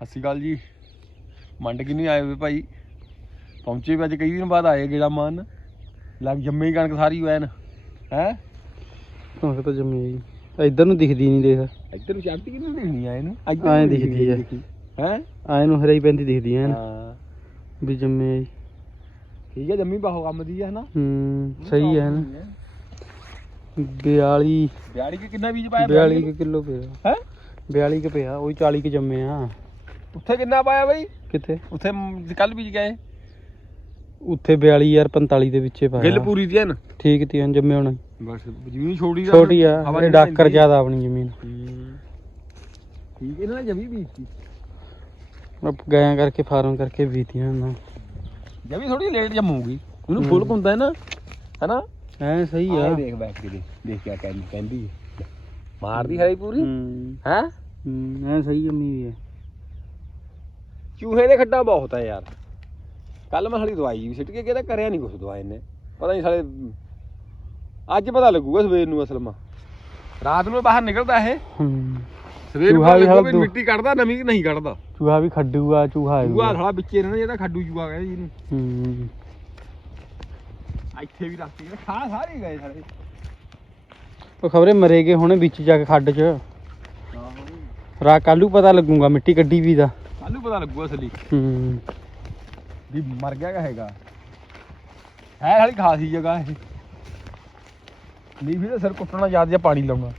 ਸਤਿ ਸ਼੍ਰੀ ਅਕਾਲ ਜੀ। ਮੰਡ ਕਿੰਨੀ ਆਏ ਹੋਏ ਭਾਈ? ਪਹੁੰਚੇ ਵੀ ਅੱਜ ਕਈ ਦਿਨ ਬਾਅਦ ਆਏ ਗੇੜਾ ਮਾਨ ਲੱਗ ਜੰਮੀ ਕਣਕ ਸਾਰੀ ਵੈਨ। ਹੈ? ਉਹ ਤਾਂ ਜੰਮੀ ਜੀ। ਇੱਧਰ ਨੂੰ ਦਿਖਦੀ ਨਹੀਂ ਦੇਖ। ਇੱਧਰ ਨੂੰ ਚੜ੍ਹਦੀ ਕਿੰਨੀ ਦਿਖਣੀ ਆ ਇਹਨੂੰ? ਐਂ ਦਿਖਦੀ ਆ। ਹੈ? ਆਏ ਨੂੰ ਹਰਾਈ ਪੈਂਦੀ ਦਿਖਦੀ ਐ ਹਾਂ। ਵੀ ਜੰਮੇ ਜੀ। ਠੀਕ ਹੈ ਜੰਮੀ ਬਾਹੋ ਕੰਮ ਦੀ ਹੈ ਨਾ ਹੂੰ ਸਹੀ ਹੈ ਨਾ 42 ਬਿਆੜੀ ਕੇ ਕਿੰਨਾ ਬੀਜ ਪਾਇਆ 42 ਕੁ ਕਿਲੋ ਪਿਆ। ਹੈ? 42 ਕੁ ਪਿਆ ਉਹੀ 40 ਕੁ ਜੰਮੇ ਆ। ਉੱਥੇ ਕਿੰਨਾ ਪਾਇਆ ਬਈ? ਕਿੱਥੇ? ਉੱਥੇ ਕੱਲ ਬੀਜ ਗਏ। ਉੱਥੇ 42 ਯਾਰ 45 ਦੇ ਵਿੱਚੇ ਪਾਇਆ। ਗਿੱਲ ਪੂਰੀ ਦੀ ਹੈ ਨਾ? ਠੀਕ ਤੀ ਹਨ ਜੰਮੇ ਹੋਣਾ। ਬਸ ਜ਼ਮੀਨ ਛੋਟੀ ਦਾ ਛੋਟੀ ਆ ਹਵਾ ਇਹ ਨਹੀਂ ਡਾਕਰ ਪੈਂਦੀ। ਜ਼ਿਆਦਾ ਆਪਣੀ ਜ਼ਮੀਨ। ਹੂੰ। ਠੀਕ ਇਹਨਾਂ ਨੇ ਜਮੀ ਬੀਜਤੀ। ਆਪ ਗਾਇਆਂ ਕਰਕੇ ਫਾਰਮ ਕਰਕੇ ਬੀਤੀਆਂ ਨਾ। ਜਮੀ ਥੋੜੀ ਲੇਟ ਜੰਮੂਗੀ। ਉਹਨੂੰ ਫੁੱਲ ਹੁੰਦਾ ਹੈ ਨਾ ਹੈਨਾ? ਐ ਸਹੀ ਆ। ਆਹ ਦੇਖ ਬੈਠ ਕੇ ਦੇਖ ਦੇਖ ਕਿਆ ਕਹਿੰਦੀ ਕਹਿੰਦੀ। ਹੈ। ਮਾਰਦੀ ਹੈ ਪੂਰੀ? ਹੂੰ। ਹੈ? ਹੂੰ, ਐ ਸਹੀ ਜੰਮੀ ਵੀ ਹੈ। ਚੂਹੇ ਦੇ ਖੱਡਾ ਬਹੁਤ ਹੈ ਯਾਰ। ਕੱਲ ਮੈਂ ਸਾਲੀ ਦਵਾਈ ਵੀ ਸਿੱਟ ਕੇ ਕਿਹਦਾ ਕਰਿਆ ਨਹੀਂ ਕੁਛ ਦਵਾਈ ਨੇ। ਪਤਾ ਨਹੀਂ ਸਾਲੇ ਅੱਜ ਪਤਾ ਲੱਗੂਗਾ ਸਵੇਰ ਨੂੰ ਅਸਲ ਮਾ। ਰਾਤ ਨੂੰ ਬਾਹਰ ਨਿਕਲਦਾ ਇਹ। ਹੂੰ। ਸਵੇਰ ਨੂੰ ਚੂਹਾ ਵੀ ਮਿੱਟੀ ਕੱਢਦਾ ਨਵੀਂ ਕਿ ਨਹੀਂ ਕੱਢਦਾ। ਚੂਹਾ ਵੀ ਖੱਡੂ ਆ ਚੂਹਾ ਚੂਹਾ ਸਾਲਾ ਵਿੱਚੇ ਰਹਿਣਾ ਜਿਹੜਾ ਖਾਡੂ ਚੂਹਾ ਕਹਿੰਦੇ ਜਿਹਨੂੰ। ਹੂੰ। ਇੱਥੇ ਵੀ ਰੱਖ ਖਾ ਸਾਰੇ ਗਏ ਸਾਰੇ। ਉਹ ਖਬਰੇ ਮਰੇਗੇ ਹੁਣੇ ਵਿੱਚ ਜਾ ਕੇ ਖੱਡ 'ਚ। ਰਾ ਕੱਲੂ ਪਤਾ ਲੱਗੂਗਾ ਮਿੱਟੀ ਕੱਢੀ ਵੀ ਦਾ। ਨੂੰ ਪਤਾ ਲੱਗੂਗਾ ਅਸਲੀ। ਹੂੰ। ਵੀ ਮਰ ਗਿਆ ਕਾ ਹੈਗਾ। ਹੈ ਹਾਲੀ ਖਾਸੀ ਜਗ੍ਹਾ ਇਹ। ਨਹੀਂ ਵੀ ਸਿਰ ਕੁੱਟਣਾ ਯਾਦ ਜਾਂ ਪਾਣੀ ਲਾਉਣਾ।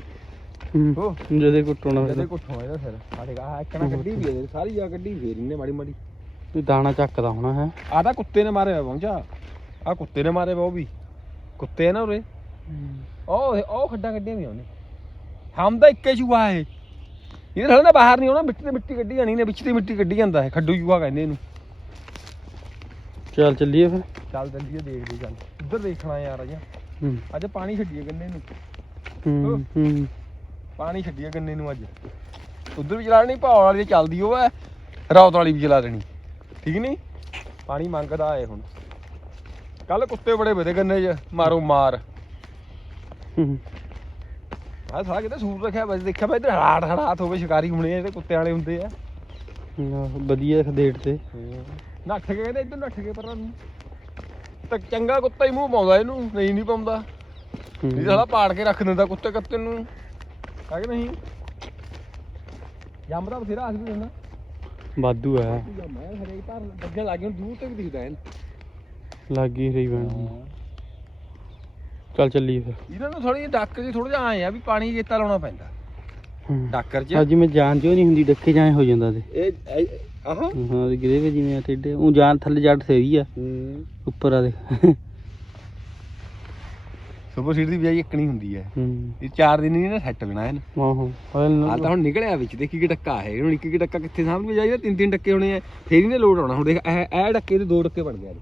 ਹੂੰ। ਉਹ ਜਦੇ ਕੁੱਟਣਾ ਜਦੇ ਕੁੱਟਣਾ ਇਹਦਾ ਸਿਰ ਸਾਡੇ ਕਾ ਇੱਕਣਾ ਕੱਢੀ ਵੀ ਹੈ ਸਾਰੀ ਜਗ੍ਹਾ ਕੱਢੀ ਫੇਰ ਇਹਨੇ ਮਾੜੀ ਮਾੜੀ। ਵੀ ਦਾਣਾ ਚੱਕਦਾ ਹੋਣਾ ਹੈ। ਆ ਤਾਂ ਕੁੱਤੇ ਨੇ ਮਾਰੇ ਹੋਇਆ ਪਹੁੰਚਾ ਆ ਕੁੱਤੇ ਨੇ ਮਾਰੇ ਉਹ ਵੀ। ਕੁੱਤੇ ਆ ਨਾ ਉਰੇ। ਉਹ ਉਹ ਖੱਡਾਂ ਕੱਢੀਆਂ ਵੀ ਉਹਨੇ। ਹਮ ਤਾਂ ਇੱਕੇ ਚੂਹਾ ਇਹ। ਇਹਦੇ ਨਾਲ ਨਾ ਬਾਹਰ ਨਹੀਂ ਆਉਣਾ ਮਿੱਟੀ ਤੇ ਮਿੱਟੀ ਕੱਢੀ ਜਾਣੀ ਨੇ ਵਿੱਚ ਤੇ ਮਿੱਟੀ ਕੱਢੀ ਜਾਂਦਾ ਹੈ ਖੱਡੂ ਚੂਹਾ ਕਹਿੰਦੇ ਇਹਨੂੰ। ਚੱਲ ਚੱਲੀਏ ਫਿਰ। ਚੱਲ ਚੱਲੀਏ ਦੇਖਦੇ ਚੱਲ ਉੱਧਰ ਦੇਖਣਾ ਯਾਰ ਅਜਾ। ਹੂੰ। ਅੱਜ ਪਾਣੀ ਛੱਡੀਏ ਗੰਨੇ ਨੂੰ। ਹੂੰ ਹੂੰ। ਪਾਣੀ ਛੱਡੀਏ ਗੰਨੇ ਨੂੰ ਅੱਜ। ਉਧਰ ਵੀ ਚਲਾਣੀ ਭਾਵ ਵਾਲੀ ਚੱਲਦੀ ਉਹ ਐ ਰੌਤ ਵਾਲੀ ਵੀ ਚਲਾ ਦੇਣੀ। ਠੀਕ ਨਹੀਂ? ਪਾਣੀ ਮੰਗਦਾ ਏ ਹੁਣ। ਕੱਲ ਕੁੱਤੇ ਬੜੇ ਬਦੇ ਗੰਨੇ 'ਚ। ਮਾਰੋ ਮਾਰ। ਹੂੰ। ਆ ਸਾਲਾ ਕਿਤੇ ਸੂਰ ਰੱਖਿਆ ਵੈਸੇ ਦੇਖਿਆ ਮੈਂ ਇੱਧਰ ਹੜਾਟ ਹੜਾਤ ਹੋਵੇ ਸ਼ਿਕਾਰੀ ਹੁਣੇ ਇਹਦੇ ਕੁੱਤੇ ਵਾਲੇ ਹੁੰਦੇ ਆ। ਆਹ, ਵਧੀਆ ਖਦੇੜ ਤੇ। ਨੱਠ ਕੇ ਕਹਿੰਦੇ ਇੱਧਰ ਨੱਠ ਕੇ ਪਰਾਂ ਨੂੰ। ਤਾਂ ਚੰਗਾ ਕੁੱਤਾ ਹੀ ਮੂੰਹ ਪਾਉਂਦਾ ਇਹਨੂੰ ਨਹੀਂ ਨਹੀਂ ਪਾਉਂਦਾ। ਇਹ ਸਾਲਾ ਪਾੜ ਕੇ ਰੱਖ ਦਿੰਦਾ ਕੁੱਤੇ ਕੱਤੇ ਨੂੰ। ਹੈ ਕਿ ਨਹੀਂ? ਜੰਮ ਬਥੇਰਾ ਆਸ ਵੀ ਦਿੰਦਾ। ਵਾਧੂ ਹੈ ਜੰਮ ਹੈ ਹਰੇਕ ਧਰ ਵੱਜਣ ਲੱਗ ਗਿਆ ਦੂਰ ਤੇ ਵੀ ਦਿਖਦਾ ਹੈ ਲੱਗੀ ਰਹੀ ਬਣ ਚੱਲ ਚੱਲੀਏ ਫਿਰ। ਇਹਨਾਂ ਨੂੰ ਥੋੜੀ ਜਿਹੀ ਡੱਕ ਜੀ ਥੋੜਾ ਜਿਹਾ ਆਏ ਆ ਵੀ ਪਾਣੀ ਜੇਤਾ ਲਾਉਣਾ ਪੈਂਦਾ। ਹੂੰ। ਡਾਕਰ ਚ ਅੱਜ ਜਿਵੇਂ ਜਾਨ ਜਿਉ ਨਹੀਂ ਹੁੰਦੀ ਡੱਕੇ ਜਾਏ ਹੋ ਜਾਂਦਾ ਤੇ। ਇਹ ਆਹ। ਹਾਂ ਤੇ ਗਿਰੇ ਵੇ ਜਿਵੇਂ ਆ ਟੇਡੇ। ਉਹ ਜਾਨ ਥੱਲੇ ਜੱਟ ਸਹੀ ਆ। ਉੱਪਰ ਆ ਦੇ। ਸੁਪਰ ਸੀਟ ਦੀ ਵਿਆਹੀ ਇੱਕਣੀ ਹੁੰਦੀ ਹੈ ਹੂੰ। ਇਹ ਚਾਰ ਦਿਨ ਨਹੀਂ ਨਾ ਸੈੱਟ ਲੈਣਾ ਇਹਨੂੰ। ਆਹੋ। ਆ ਤਾਂ ਹੁਣ ਨਿਕਲਿਆ ਵਿੱਚ ਦੇਖੀ ਕਿ ਡੱਕਾ ਹੈ। ਹੁਣ ਇੱਕ ਇੱਕ ਡੱਕਾ ਕਿੱਥੇ ਸਾਹਮਣੇ ਜਾਈਦਾ? ਤਿੰਨ ਤਿੰਨ ਡੱਕੇ ਹੋਣੇ ਆ। ਫੇਰ ਇਹਨੇ ਲੋਡ ਆਉਣਾ। ਹੁਣ ਦੇਖ ਇਹ ਇਹ ਡੱਕੇ ਤੇ ਦੋ ਡੱਕੇ ਬਣ ਗਿਆ।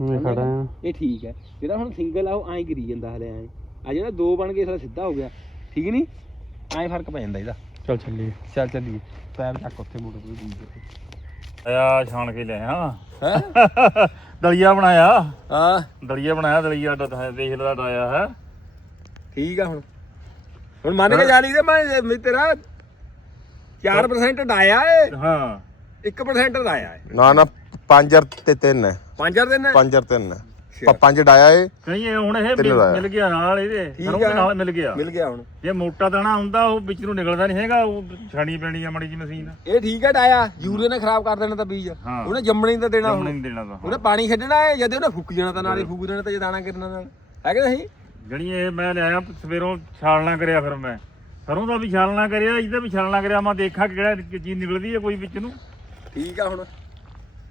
ਮੈਂ ਖੜਾ ਆ ਇਹ ਠੀਕ ਹੈ। ਜਿਹੜਾ ਹੁਣ ਸਿੰਗਲ ਆ ਉਹ ਐਂ ਗਿਰੀ ਜਾਂਦਾ ਹਲੇ ਐਂ। ਆ ਜਿਹੜਾ ਦੋ ਬਣ ਗਏ ਸਾਲਾ ਸਿੱਧਾ ਹੋ ਗਿਆ। ਠੀਕ ਨਹੀਂ ਐਂ ਫ਼ਰਕ ਪੈ ਜਾਂਦਾ ਇਹਦਾ। ਚੱਲ ਚੱਲੀਏ। ਚੱਲ ਚੱਲੀਏ। ਪੈਰ ਚੱਕ ਉੱਥੇ ਮੋਟਰ ਤੋਂ ਦੂਜੇ ਆਇਆ ਛਾਣ ਕੇ ਲਿਆ ਹਾਂ? ਹੈ ਦਲੀਆ ਬਣਾਇਆ। ਹਾਂ। ਦਲੀਆ ਬਣਾਇਆ ਦਲੀਆ ਡ- ਦੇਖ ਲਦਾ ਡਾਇਆ ਹੈ। ਠੀਕ ਆ ਹੁਣ। ਹੁਣ ਮੰਨ ਕੇ ਜਾ ਲਈ ਤੇ ਮੈਂ ਮੈਂ ਤੇਰਾ 4% ਡਾਇਆ ਏ। ਹਾਂ। 1% ਡਾਇਆ ਏ। ਨਾ ਨਾ 5 ਤੇ 3 ਹੈ। 5000 ਦਿਨ 5 3 ਹੈ। ਪ- ਪੰਜ ਡਾਇਆ ਏ ਕਹੀਂ ਇਹ ਹੁਣ ਇਹ ਤਿੰਨ ਮਿਲ ਲਾਇਆ। ਮਿਲ ਗਿਆ ਨਾਲ ਇਹਦੇ। ਸਰੋਂ ਦੇ। ਨਾਲ ਮਿਲ ਗਿਆ। ਮਿਲ ਗਿਆ ਹੁਣ। ਜੇ ਮੋਟਾ ਦਾਣਾ ਹੁੰਦਾ ਉਹ ਵਿੱਚ ਨੂੰ ਨਿਕਲਦਾ ਨਹੀਂ ਹੈਗਾ ਉਹ ਛਾਣੀ ਪੈਣੀ ਆ ਮੜੀ ਜੀ ਮਸ਼ੀਨ। ਇਹ ਠੀਕ ਹੈ ਡਾਇਆ। ਯੂਰੀਆ ਨੇ ਖਰਾਬ ਕਰ ਦੇਣਾ ਤਾਂ ਬੀਜ। ਹਾਂ। ਉਹਨੇ ਜੰਮਣੇ ਨਹੀਂ ਤਾਂ ਦੇਣਾ। ਹੁਣ। ਨਹੀਂ ਦੇਣਾ ਤਾਂ। ਉਹਨੇ ਪਾਣੀ ਛੱਡਣਾ ਹੈ ਜਦ ਉਹਨੇ ਫੁੱਕ ਜਾਣਾ ਤਾਂ ਨਾਲੇ ਫੁੱਕ ਦੇਣਾ ਤਾਂ ਜੇ ਦਾਣਾ ਕਰਨਾ ਨਾਲ। ਹੈ ਕਿ ਨਹੀਂ? ਜਣੀ ਇਹ ਮੈਂ ਲਿਆਇਆ ਸਵੇਰੋਂ ਛਾਲਣਾ ਕਰਿਆ ਫਿਰ ਮੈਂ। ਸਰੋਂ ਦਾ ਵੀ ਛਾਲਣਾ ਕਰਿਆ ਇਹਦਾ ਵੀ ਛਾਲਣਾ ਕਰਿਆ ਮੈਂ ਦੇਖਾਂ ਕਿ ਕਿਹੜਾ ਚੀਜ਼ ਨਿਕਲਦੀ ਹੈ ਕੋਈ ਵਿੱਚ ਨੂੰ। ਠੀਕ ਆ ਹੁਣ।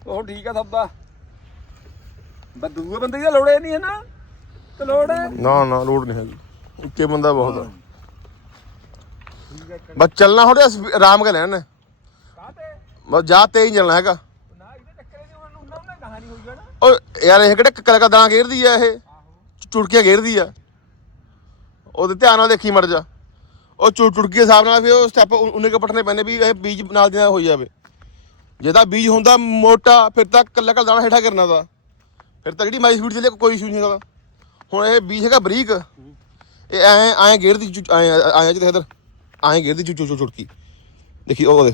ਉਹ ਠੀਕ ਆ ਸਭ ਦਾ ਬਸ ਦੂਏ ਬੰਦੇ ਦੀ ਲੋੜ ਹੀ ਨਹੀਂ ਹੈ ਨਾ। ਤੇ ਲੋੜ ਹੈ? ਨਾ ਨਾ ਲੋਡ ਨਹੀਂ ਹੈਗੀ। ਉੱਕੇ ਬੰਦਾ ਬਹੁਤ ਆ। ਬਸ ਚੱਲਣਾ ਥੋੜਾ ਆਰਾਮ ਕਰ ਲੈਣਾ ਬਸ ਜਾ ਤੇਜ਼ ਨਹੀਂ ਚੱਲਣਾ ਹੈਗਾ। ਨਾ ਇਹਦੇ ਚੱਕਰੇ ਦੀ ਉਹਨਾਂ ਨੂੰ ਉਹਨਾਂ ਕਹਾਣੀ ਹੋਈ ਜਾਣਾ ਓ ਯਾਰ ਇਹ ਕਿਹੜਾ ਕੱਕਾ ਕੱਕਾ ਦਾਣਾ ਘੇਰਦੀ ਆ ਇਹ? ਚੁਟਕੀਆਂ ਘੇਰਦੀ ਆ। ਉਹਦੇ ਧਿਆਨ ਨਾਲ ਦੇਖੀ ਮੜ ਜਾ। ਉਹ ਚੁ ਚੁਟਕੀ ਦੇ ਹਿਸਾਬ ਨਾਲ ਫਿਰ ਉਹ ਸਟੈਪ ਉਹਨੇ ਕੇ ਪਟਨੇ ਪੈਣੇ ਵੀ ਇਹ ਬੀਜ ਨਾਲ ਦੀ ਨਾਲ ਹੋ ਜਾਵੇ। ਜੇ ਤਾਂ ਬੀਜ ਹੁੰਦਾ ਮੋਟਾ ਫਿਰ ਤਾਂ ਕੱਲਾ ਕੱਲਾ ਦਾਣਾ ਹੇਠਾਂ ਕਰਨਾ ਦਾ ਫਿਰ ਤਾਂ ਜਿਹੜੀ ਮਾਈ ਸਪੀਡ ਚੱਲੇ ਕੋਈ ਇਸ਼ੂ ਨਹੀਂ ਹੈਗਾ। ਹੁਣ ਇਹ ਬੀਜ ਹੈਗਾ ਬਰੀਕ। ਇਹ ਐ ਐ ਘੇਰਦੀ ਚੁ- ਐ ਐ ਜਿੱਥੇ ਇਧਰ। ਐ ਘੇਰਦੀ ਚੁ ਚੁ ਚੁ- ਚੁਟਕੀ। ਦੇਖੀ ਉਹ ਦੇ